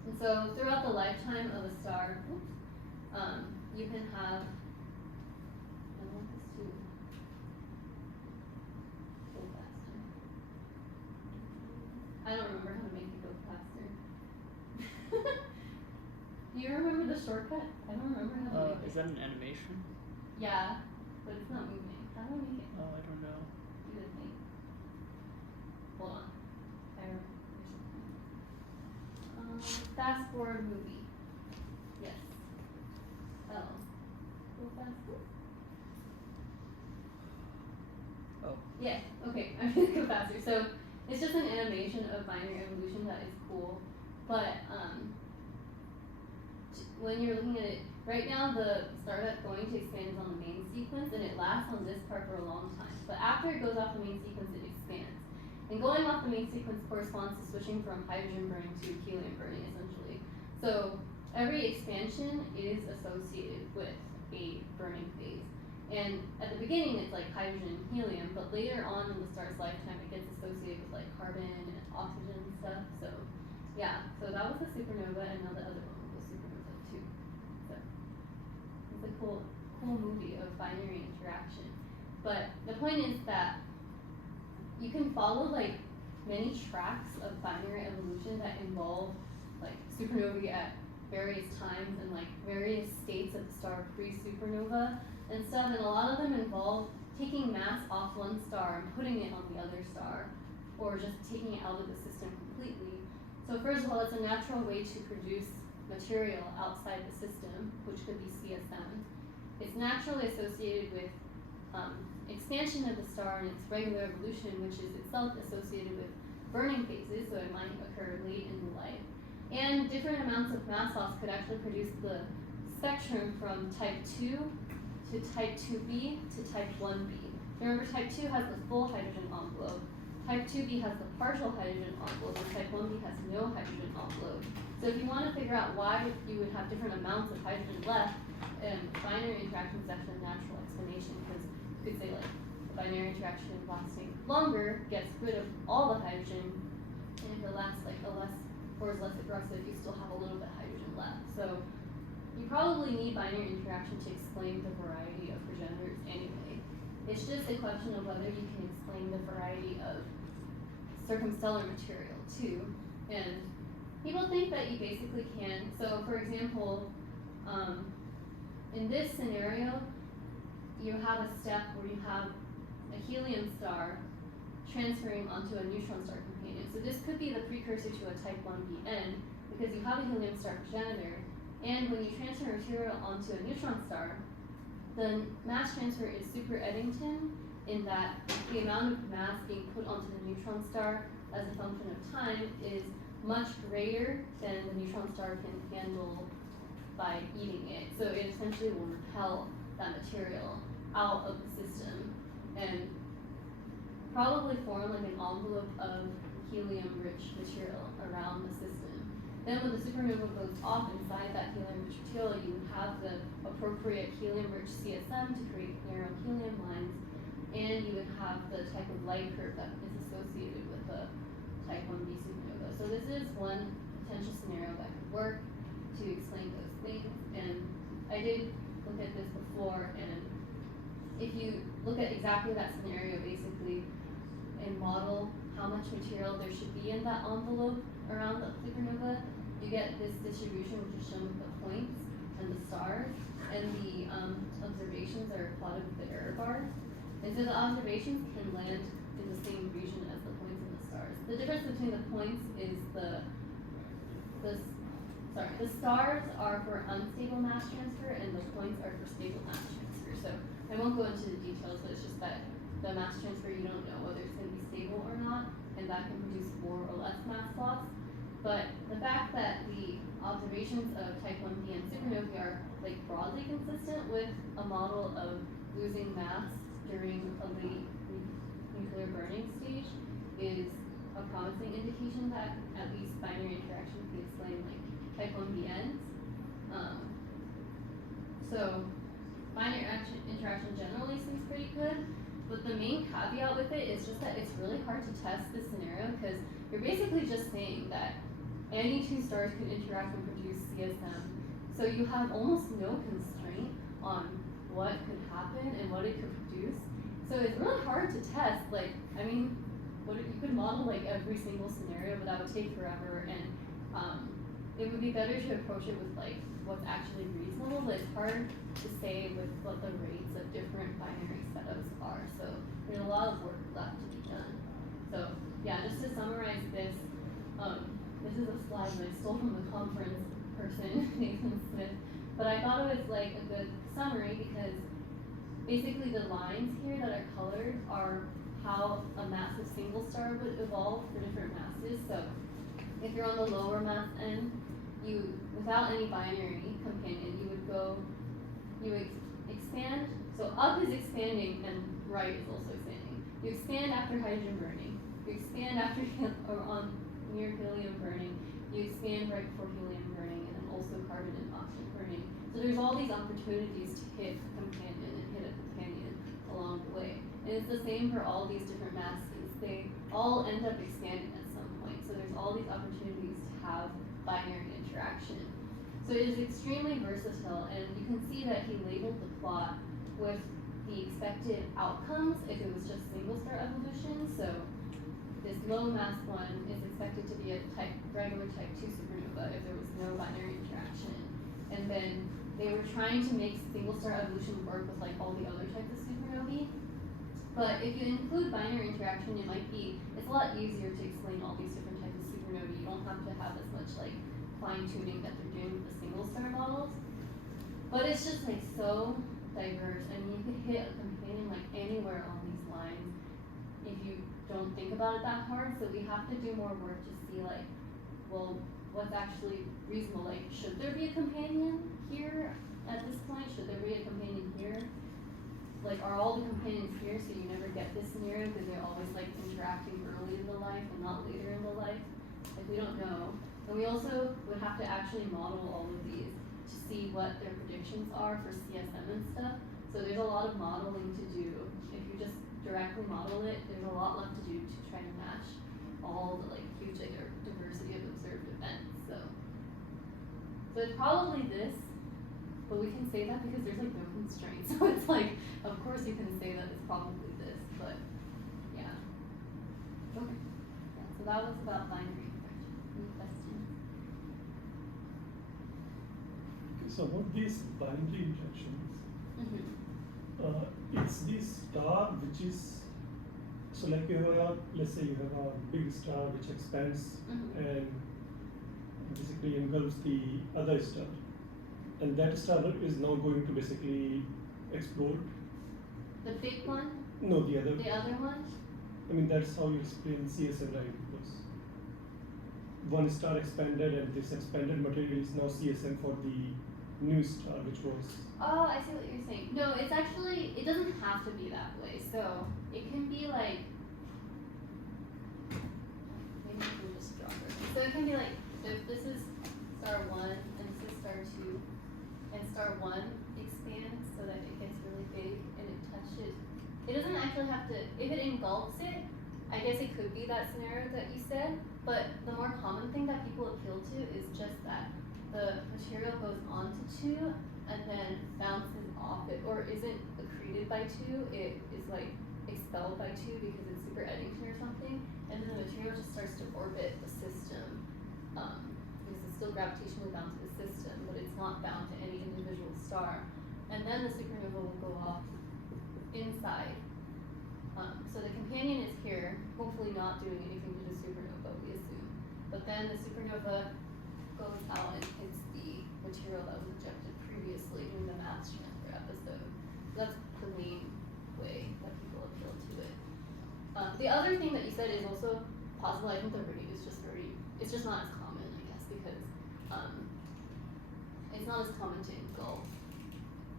And so throughout the lifetime of a star, you can have, I want this to go faster. I don't remember how to make it go faster. Do you remember the shortcut? I don't remember how to make it. Is that an animation? Yeah, but it's not moving. How do I make it? Oh, I don't know. Do the thing. Hold on. I remember. Fast forward movie. Yes. Oh. Go faster? Oh. Yeah, okay, I'm gonna go faster. So it's just an animation of binary evolution that is cool. But when you're looking at it, right now the star that's going to expand is on the main sequence, and it lasts on this part for a long time. But after it goes off the main sequence, it expands. And going off the main sequence corresponds to switching from hydrogen burning to helium burning, essentially. So every expansion is associated with a burning phase. And at the beginning, it's like hydrogen and helium, but later on in the star's lifetime, it gets associated with like carbon and oxygen and stuff. So yeah, so that was the supernova, and now the other one was supernova too. So it's a cool movie of binary interaction. But the point is that you can follow like many tracks of binary evolution that involve like supernovae at various times and like various states of the star pre-supernova and stuff, and a lot of them involve taking mass off one star and putting it on the other star, or just taking it out of the system completely. So first of all, it's a natural way to produce material outside the system, which could be CSM. It's naturally associated with expansion of the star and its regular evolution, which is itself associated with burning phases, so it might occur late in the life. And different amounts of mass loss could actually produce the spectrum from type 2 to type 2b to type 1b. Remember, type 2 has the full hydrogen envelope, type 2b has the partial hydrogen envelope, and type 1b has no hydrogen envelope. So if you want to figure out why you would have different amounts of hydrogen left, binary interaction is actually a natural explanation, because you could say like the binary interaction lasting longer gets rid of all the hydrogen, and if it lasts like a less or is less aggressive, you still have a little bit of hydrogen left. So you probably need binary interaction to explain the variety of progenitors anyway. It's just a question of whether you can explain the variety of circumstellar material too. And People think that you basically can. So for example, in this scenario, you have a step where you have a helium star transferring onto a neutron star companion. So this could be the precursor to a type 1Bn, because you have a helium star progenitor, and when you transfer material onto a neutron star, the mass transfer is super Eddington in that the amount of mass being put onto the neutron star as a function of time is much greater than the neutron star can handle by eating it. So it essentially will repel that material out of the system and probably form like an envelope of helium-rich material around the system. Then when the supernova goes off inside that helium-rich material, you would have the appropriate helium-rich CSM to create narrow helium lines, and you would have the type of light curve that is associated with the type 1b supernova. So this is one potential scenario that could work to explain those things. And I did look at this before, and if you look at exactly that scenario basically and model how much material there should be in that envelope around the supernova, you get this distribution which is shown with the points and the stars, and the observations are plotted with the error bars. And so the observations can land in the same region as the points and the stars. The difference between the points is the stars are for unstable mass transfer and the points are for stable mass transfer. So I won't go into the details, but it's just that the mass transfer, you don't know whether it's going to be stable or not, and that can produce more or less mass loss. But the fact that the observations of type 1b and supernovae are like broadly consistent with a model of losing mass during a late nuclear burning stage is a promising indication that at least binary interaction can explain like type 1b ends. So binary interaction generally seems pretty good, but the main caveat with it is just that it's really hard to test this scenario because you're basically just saying that any two stars can interact and produce CSM. So you have almost no constraint on what could happen and what it could produce. So it's really hard to test. Like, I mean, you could model like every single scenario, but that would take forever, and it would be better to approach it with like what's actually reasonable, but it's hard to say with what the rates of different binary setups are. So there's a lot of work left to be done. So yeah, just to summarize this, this is a slide that I stole from the conference person, Nathan Smith, but I thought it was like a good summary because basically the lines here that are colored are how a massive single star would evolve for different masses. So if you're on the lower mass end, without any binary companion, you would expand. So up is expanding and right is also expanding. You expand after hydrogen burning. You expand after near helium burning. You expand right before helium burning, and then also carbon and oxygen burning. So there's all these opportunities to hit a companion and hit a companion along the way. And it's the same for all these different masses. They all end up expanding at some point. So there's all these opportunities to have binary interaction. So it is extremely versatile, and you can see that he labeled the plot with the expected outcomes if it was just single star evolution. So this low mass one is expected to be a regular type 2 supernova if there was no binary interaction. And then they were trying to make single star evolution work with like all the other types of supernovae. But if you include binary interaction, it's a lot easier to explain all these different types of supernovae. You don't have to have as much like fine-tuning that they're doing with the single star models. But it's just like so diverse. I mean, you could hit a companion like anywhere on these lines if you don't think about it that hard. So we have to do more work to see like, well, what's actually reasonable. Like, should there be a companion here at this point? Should there be a companion here? Like, are all the companions here so you never get this scenario because they're always like interacting early in the life and not later in the life? Like, we don't know. And we also would have to actually model all of these to see what their predictions are for CSM and stuff. So there's a lot of modeling to do. If you just directly model it, there's a lot left to do to try to match all the like huge diversity of observed events. So it's probably this, but we can say that because there's like no constraints. So it's like, of course you can say that it's probably this, but yeah. Okay. Yeah, so that was about binary interaction. Any questions? So about these binary interactions, Mm-hmm. it's the star which is, so like you have a, let's say you have a big star which expands Mhm. and basically engulfs the other star, and that star is now going to basically explode. The big one, No, the other. the other one. I mean, that's how you explain CSM, right? Because one star expanded, and this expanded material is now CSM for the new star, which was. Oh, I see what you're saying. No, it's actually, it doesn't have to be that way. So it can be like, maybe I can just draw this. So it can be like, if this is star 1 and this is star 2, and star 1 expands so that it gets really big and it touches. It doesn't actually have to, if it engulfs it, I guess it could be that scenario that you said, but the more common thing that people appeal to is just that the material goes onto 2 and then bounces off it, or isn't accreted by 2, it is like expelled by 2 because it's super Eddington or something, and then the material just starts to orbit the system, because it's still gravitationally bound to the system, but it's not bound to any individual star. And then the supernova will go off inside. So the companion is here, hopefully not doing anything to the supernova, we assume. But then the supernova goes out and hits the material that was ejected previously during the mass transfer episode. So that's the main way that people appeal to it. The other thing that you said is also possible. I think the rate is just it's just not as common, I guess, because it's not as common to engulf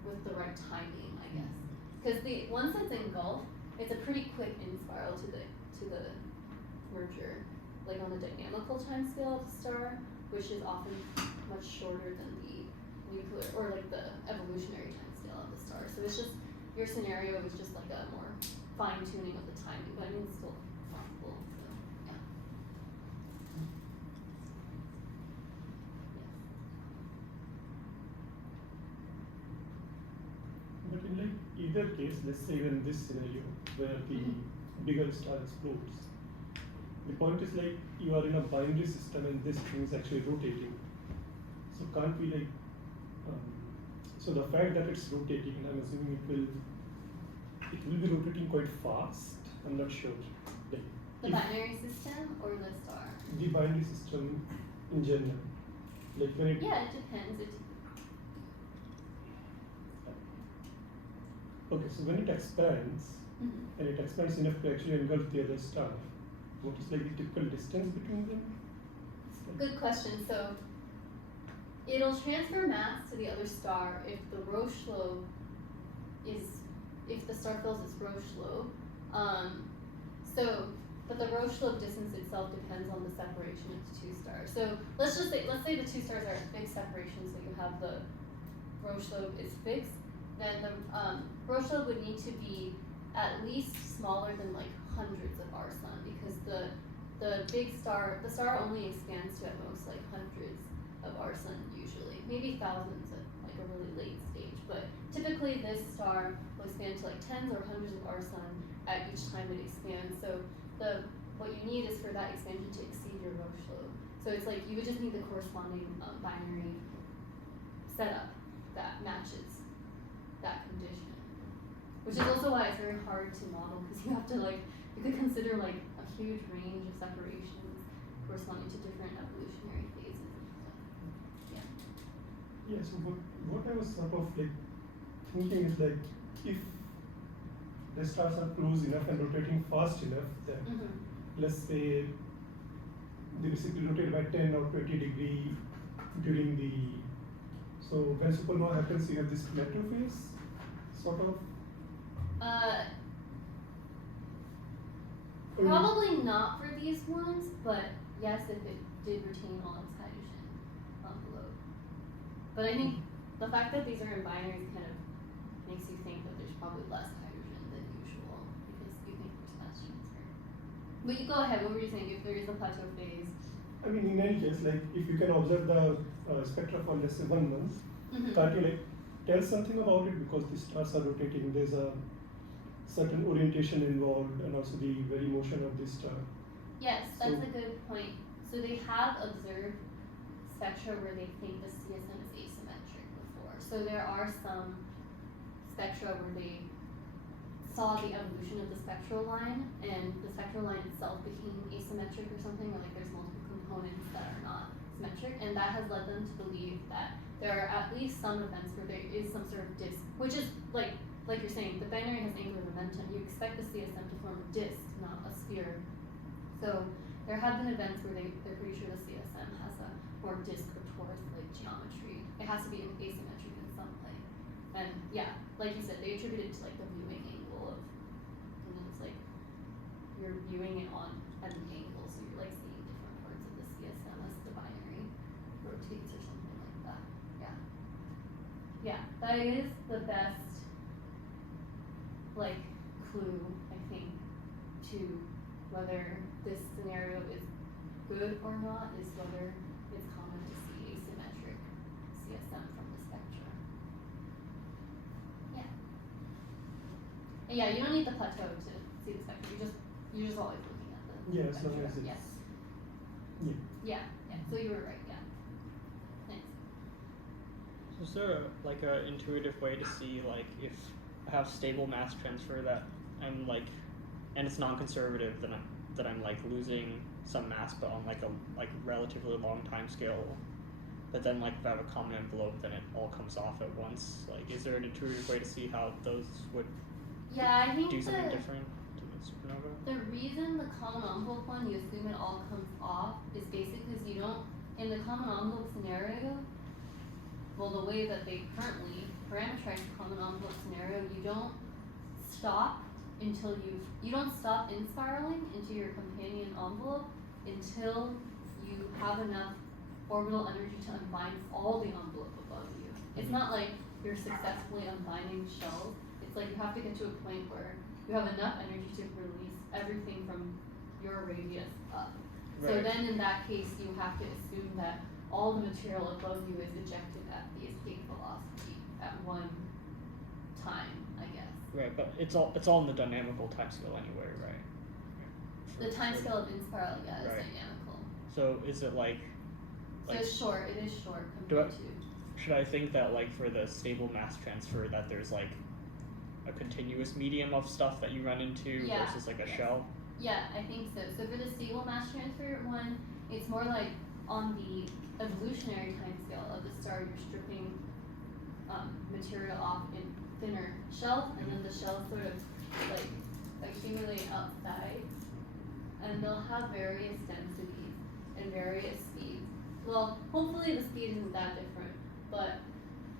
with the right timing, I guess. Because once it's engulfed, it's a pretty quick in-spiral to the merger, like on the dynamical time scale of the star, which is often much shorter than the nuclear, or like the evolutionary time scale of the star. So it's just, your scenario is just like a more fine-tuning of the timing, but I mean, it's still possible, so, yeah. But in like either case, let's say in this scenario where the bigger star explodes, the point is like you are in a binary system and this thing is actually rotating. So can't we like, so the fact that it's rotating, and I'm assuming it will be rotating quite fast. I'm not sure. Like The if binary system or the star? the binary system in general, like when it. Yeah, it depends. Okay, so when it expands, and it expands enough to actually engulf the other star, what is like the typical distance between them? Good question. So it'll transfer mass to the other star if the Roche if the star fills its Roche lobe. But the Roche lobe distance itself depends on the separation of the two stars. So let's say the two stars are at fixed separation, so you have the Roche lobe is fixed, then the Roche lobe would need to be at least smaller than like hundreds of our sun, because the star only expands to at most like hundreds of our sun usually, maybe thousands at like a really late stage, but typically this star will expand to like tens or hundreds of our sun at each time it expands. So what you need is for that expansion to exceed your Roche lobe. So it's like you would just need the corresponding binary setup that matches that condition, which is also why it's very hard to model, because you have to you could consider like a huge range of separations corresponding to different evolutionary phases and stuff. Yeah. Yeah, so what I was sort of like thinking is like if the stars are close enough and rotating fast enough that let's say they basically rotate by 10 or 20 degree during the, so when supernova happens you have this plateau phase sort of. Probably not for these ones, but yes, if it did retain all its hydrogen envelope. But I think the fact that these are in binaries kind of makes you think that there's probably less hydrogen than usual, because you think there's less transfer. But you go ahead, what were you saying, if there is a plateau phase? I mean, in any case, like if you can observe the spectra for let's say 1 month, can't you like tell something about it, because the stars are rotating, there's a certain orientation involved and also the very motion of the star. Yes, that's So- a good point. So they have observed spectra where they think the CSM is asymmetric before. So there are some spectra where they saw the evolution of the spectral line, and the spectral line itself became asymmetric or something, or like there's multiple components that are not symmetric, and that has led them to believe that there are at least some events where there is some sort of disk, which is like you're saying, the binary has angular momentum. You expect the CSM to form a disk, not a sphere. So there have been events where they're pretty sure the CSM has a more disk or torus-like geometry. It has to be asymmetric in some way. And yeah, like you said, they attribute it to like the viewing angle of, and then it's like you're viewing it on at an angle, so you're like seeing different parts of the CSM as the binary rotates or something like that. Yeah. Yeah, that is the best like clue, I think, to whether this scenario is good or not, is whether it's common to see asymmetric CSM from the spectra. Yeah. And yeah, you don't need the plateau to see the spectrum. You're just always looking at the Yeah, as long spectra. as it's Yes. yeah. Yeah. So you were right. Yeah. Thanks. So is there like a intuitive way to see like if I have stable mass transfer that I'm like, and it's non-conservative, that I'm like losing some mass, but on like a relatively long time scale. But then like if I have a common envelope, then it all comes off at once. Like, is there an intuitive way to see how those would Yeah, I think do something different to the supernova? the reason the common envelope one, you assume it all comes off, is basically because you don't, in the common envelope scenario, well, the way that they currently parameterize the common envelope scenario, you don't stop until you don't stop in spiraling into your companion envelope until you have enough orbital energy to unbind all the envelope above you. It's not like you're successfully unbinding shells. It's like you have to get to a point where you have enough energy to release everything from your radius up. So Right. then in that case, you have to assume that all the material above you is ejected at the escape velocity at one time, I guess. Right, but it's all in the dynamical time scale anyway, right? The time scale of in-spiral, yeah, is Right. dynamical. So is it like So it's short, it is short Do I- compared to, should I think that like for the stable mass transfer that there's like a continuous medium of stuff that you run into Yeah, versus like a yes. shell? yeah, I think so. So for the stable mass transfer one, it's more like on the evolutionary time scale of the star, you're stripping material off in thinner shells, and then the shells sort of like accumulate outside, and they'll have various densities and various speeds. Well, hopefully the speed isn't that different, but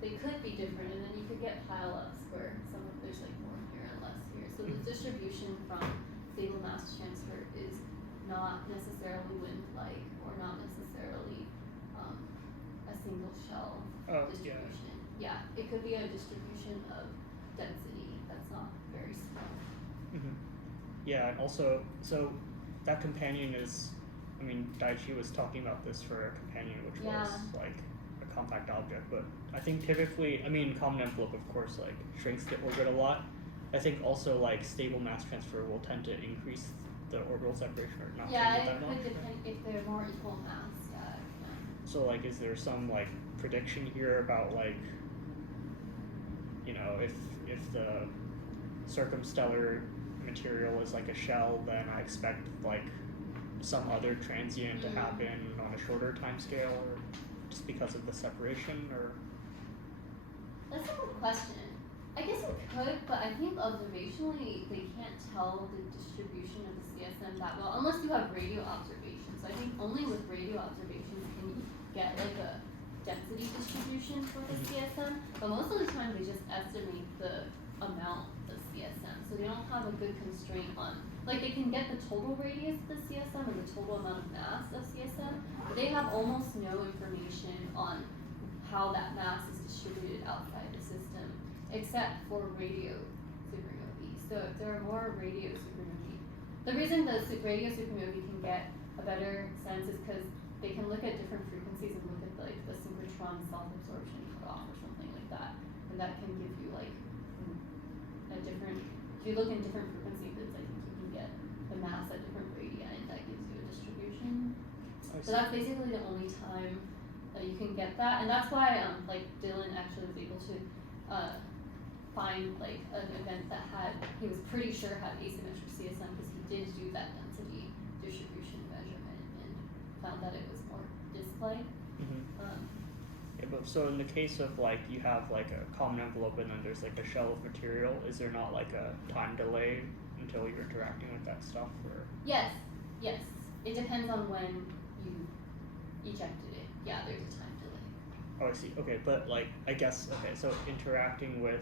they could be different, and then you could get pile-ups where there's like more here and less here. So the distribution from stable mass transfer is not necessarily wind-like or not necessarily a single shell Oh, distribution. Yeah, it could be a distribution of density that's not very small. Mm-hmm. Yeah, and also, so that companion is, I mean, Daichi was talking about this for a companion, which was Yeah. like a compact object, but I think typically, I mean, common envelope, of course, like shrinks the orbit a lot. I think also like stable mass transfer will tend to increase the orbital separation or not Yeah, change it it that much. could depend if they're more equal mass. Yeah, yeah. So like, is there some like prediction here about like, you know, if the circumstellar material is like a shell, then I expect like some other transient to happen on a shorter time scale, or just because of the separation, or That's a good question. I guess it could, but I think observationally they can't tell the distribution of the CSM that well unless you have radio observations. So I think only with radio observations can you get like a density distribution for the CSM. But most of the time they just estimate the amount of CSM. So they don't have a good constraint on like they can get the total radius of the CSM and the total amount of mass of CSM, but they have almost no information on how that mass is distributed outside the system, except for radio supernovae. So if there are more radio supernovae, the reason the radio supernovae can get a better sense is because they can look at different frequencies and look at like the synchrotron self-absorption cutoff or something like that, and that can give you like a different. If you look in different frequency bids, I think you can get the mass at different radii, and that gives you a distribution. So that's basically the only time you can get that, and that's why like Dylan actually was able to find like an event that he was pretty sure had asymmetric CSM because he did do that density distribution measurement and found that it was more display. Yeah, but so in the case of like you have like a common envelope and then there's like a shell of material, is there not like a time delay until you're interacting with that stuff? Or Yes. It depends on when you ejected it. Yeah, there's a time delay. oh, I see. Okay, but like I guess so interacting with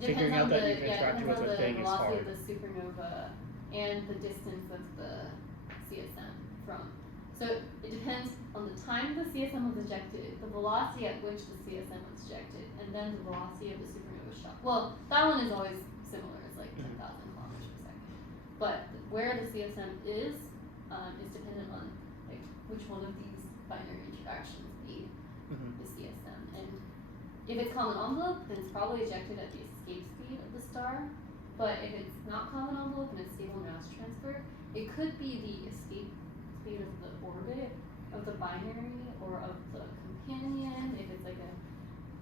Depends figuring on out that the you've interacted with a thing is velocity hard. of the supernova and the distance of the CSM from. So it depends on the time the CSM was ejected, the velocity at which the CSM was ejected, and then the velocity of the supernova shock. Well, that one is always similar. It's like 10,000 kilometers per second. But where the CSM is dependent on like which one of these binary interactions made the CSM. And if it's common envelope, then it's probably ejected at the escape speed of the star. But if it's not common envelope and it's stable mass transfer, it could be the escape speed of the orbit of the binary or of the companion. If it's like a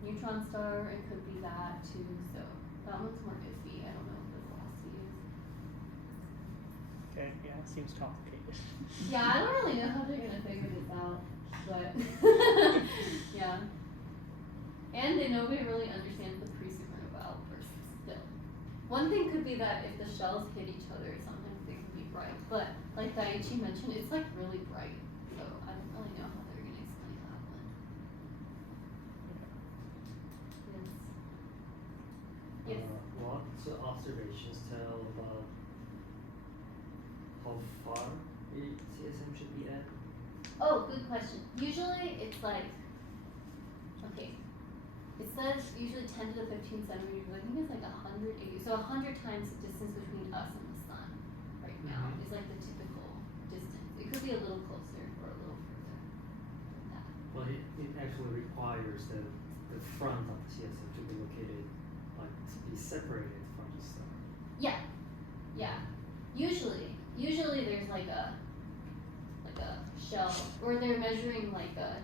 neutron star, it could be that too. So that one's more iffy. I don't know what the velocity is. Okay, yeah, it seems complicated. Yeah, I don't really know how they're gonna figure this out, but yeah. And nobody really understands the pre-supernova outbursts still. One thing could be that if the shells hit each other, sometimes they can be bright. But like Daiichi mentioned, it's like really bright. So I don't really know how they're gonna explain that one. Yes. Yes. What observations tell about how far a CSM should be at? Oh, good question. Usually it's like, okay, it says usually 10 to the 15 centimeters. I think it's like 180. So 100 times the distance between us and the sun right now is like the typical distance. It could be a little closer or a little further than that. But it actually requires the front of the CSM to be located, like to be separated from the star. Yeah. Usually there's like a shell, or they're measuring like a.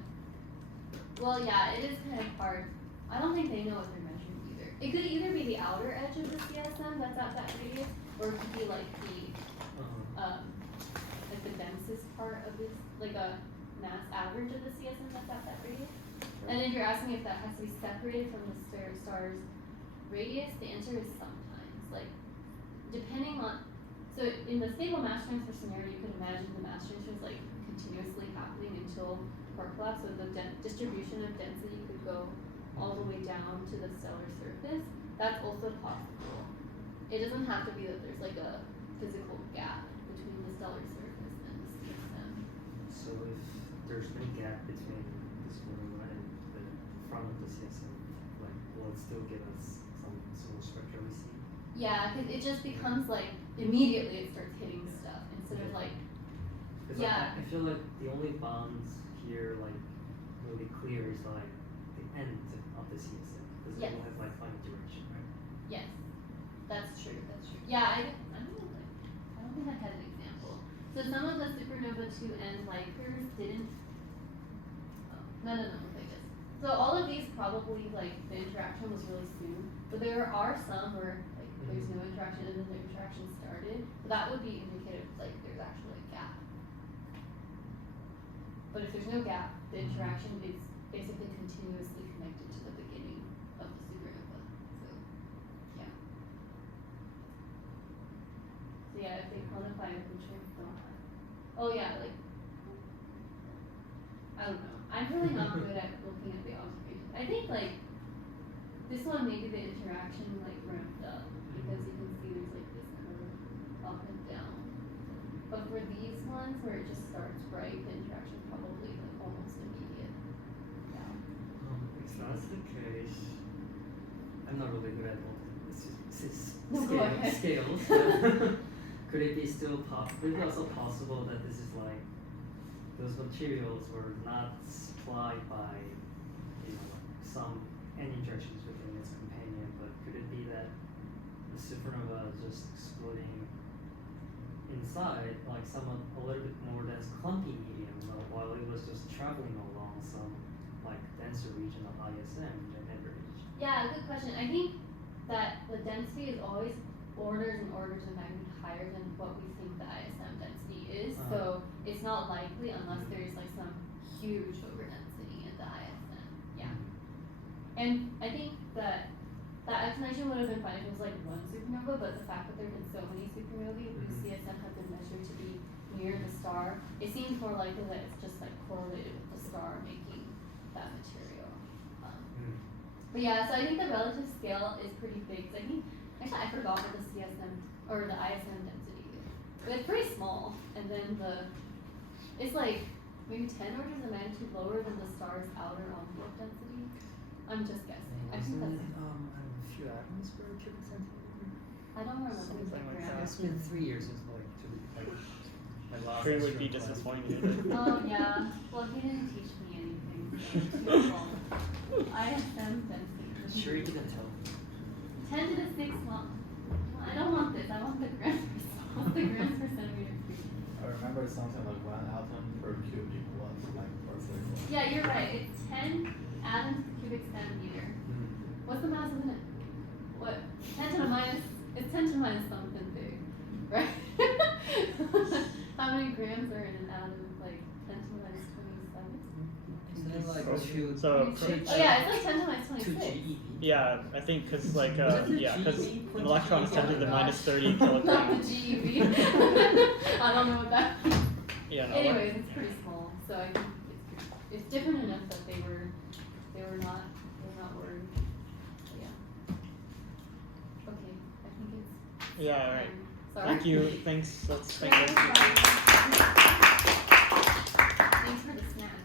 Well, yeah, it is kind of hard. I don't think they know what they're measuring either. It could either be the outer edge of the CSM that's at that radius, or it could be like the densest part of this, like a mass average of the CSM that's at that radius. And if you're asking if that has to be separated from the star's radius, the answer is sometimes. Like, depending on, so in the stable mass transfer scenario, you could imagine the mass transfer is like continuously happening until quark collapse. So the distribution of density could go all the way down to the stellar surface. That's also possible. It doesn't have to be that there's like a physical gap between the stellar surface and the CSM. So if there's no gap between the supernova and the front of the CSM, like will it still give us some sort of structure we see? Yeah, because it just becomes like immediately it starts hitting stuff instead of like. Because Yeah. I feel like the only bounds here, like really clear, is like the end of the CSM because Yes. it will have like finite duration, right? Yes, that's true. Yeah, I don't know, like, I don't think I had an example. So some of the supernova 2N likers didn't. Oh, no, like this. So all of these probably like the interaction was really soon, but there are some where like there's no interaction and then the interaction started. But that would be indicative like there's actually a gap. But if there's no gap, the interaction is basically continuously connected to the beginning of the supernova. So, yeah. So yeah, if they quantify it, which ones don't have. Oh yeah, like, I don't know. I'm really not good at looking at the observations. I think like, this one maybe the interaction like ramped up because you can see there's like this curve up and down. But for these ones where it just starts bright, the interaction probably like almost immediate. Yeah. If that's the case, I'm not really good at No, go ahead. scales. But could it be still could it be also possible that this is like those materials were not supplied by some any interactions within its companion, but could it be that the supernova is just exploding inside like a little bit more dense clumpy medium while it was just traveling along some like denser region of ISM than every region? Yeah, good question. I think that the density is always orders and orders of magnitude higher than what we think the ISM density is. So it's not likely unless there's like some huge overdensity in the ISM. Yeah. And I think that explanation would have been fine if it was like one supernova, but the fact that there have been so many supernovae whose CSM have been measured to be near the star, it seems more likely that it's just like correlated with the star making that material. But yeah, so I think the relative scale is pretty big. 'Cause I think actually I forgot what the CSM or the ISM density is. But it's pretty small, and then it's like maybe 10 orders of magnitude lower than the star's outer envelope density. I'm just guessing. I think Isn't that's. it a few atoms per cubic centimeter? I don't remember the Something exact like grams. that. It's been 3 years since like my last Trey would be instrument class. disappointed. Oh yeah. Well, he didn't teach me anything. So it's your fault. ISM density. Sure you didn't tell me. 10 to the 6 long. I don't want this. I want the grams per centimeter cubed. I remember something like 1 atom per cubic watt, like per circle. Yeah, you're right. It's 10 atoms per cubic centimeter. What's the mass of it? What? 10 to the minus. It's 10 to the minus something big, right? How many grams are in an atom? Like 10 to the minus 27. Isn't it like So- Oh yeah, it's like 10 to the minus 2 26. GeV? Yeah, I think because like Was it yeah, because GeV? an electron is 10 to the Oh my minus gosh. 30 Not the kilograms. GeV. I don't know what that. Yeah, no. Anyways, it's pretty small, so I think it's different enough that they were not worried. But yeah. Okay, I think it's. Yeah, all right. Sorry. Thank you. Thanks. Let's thank Yeah, you. no problem. Thanks for the snack.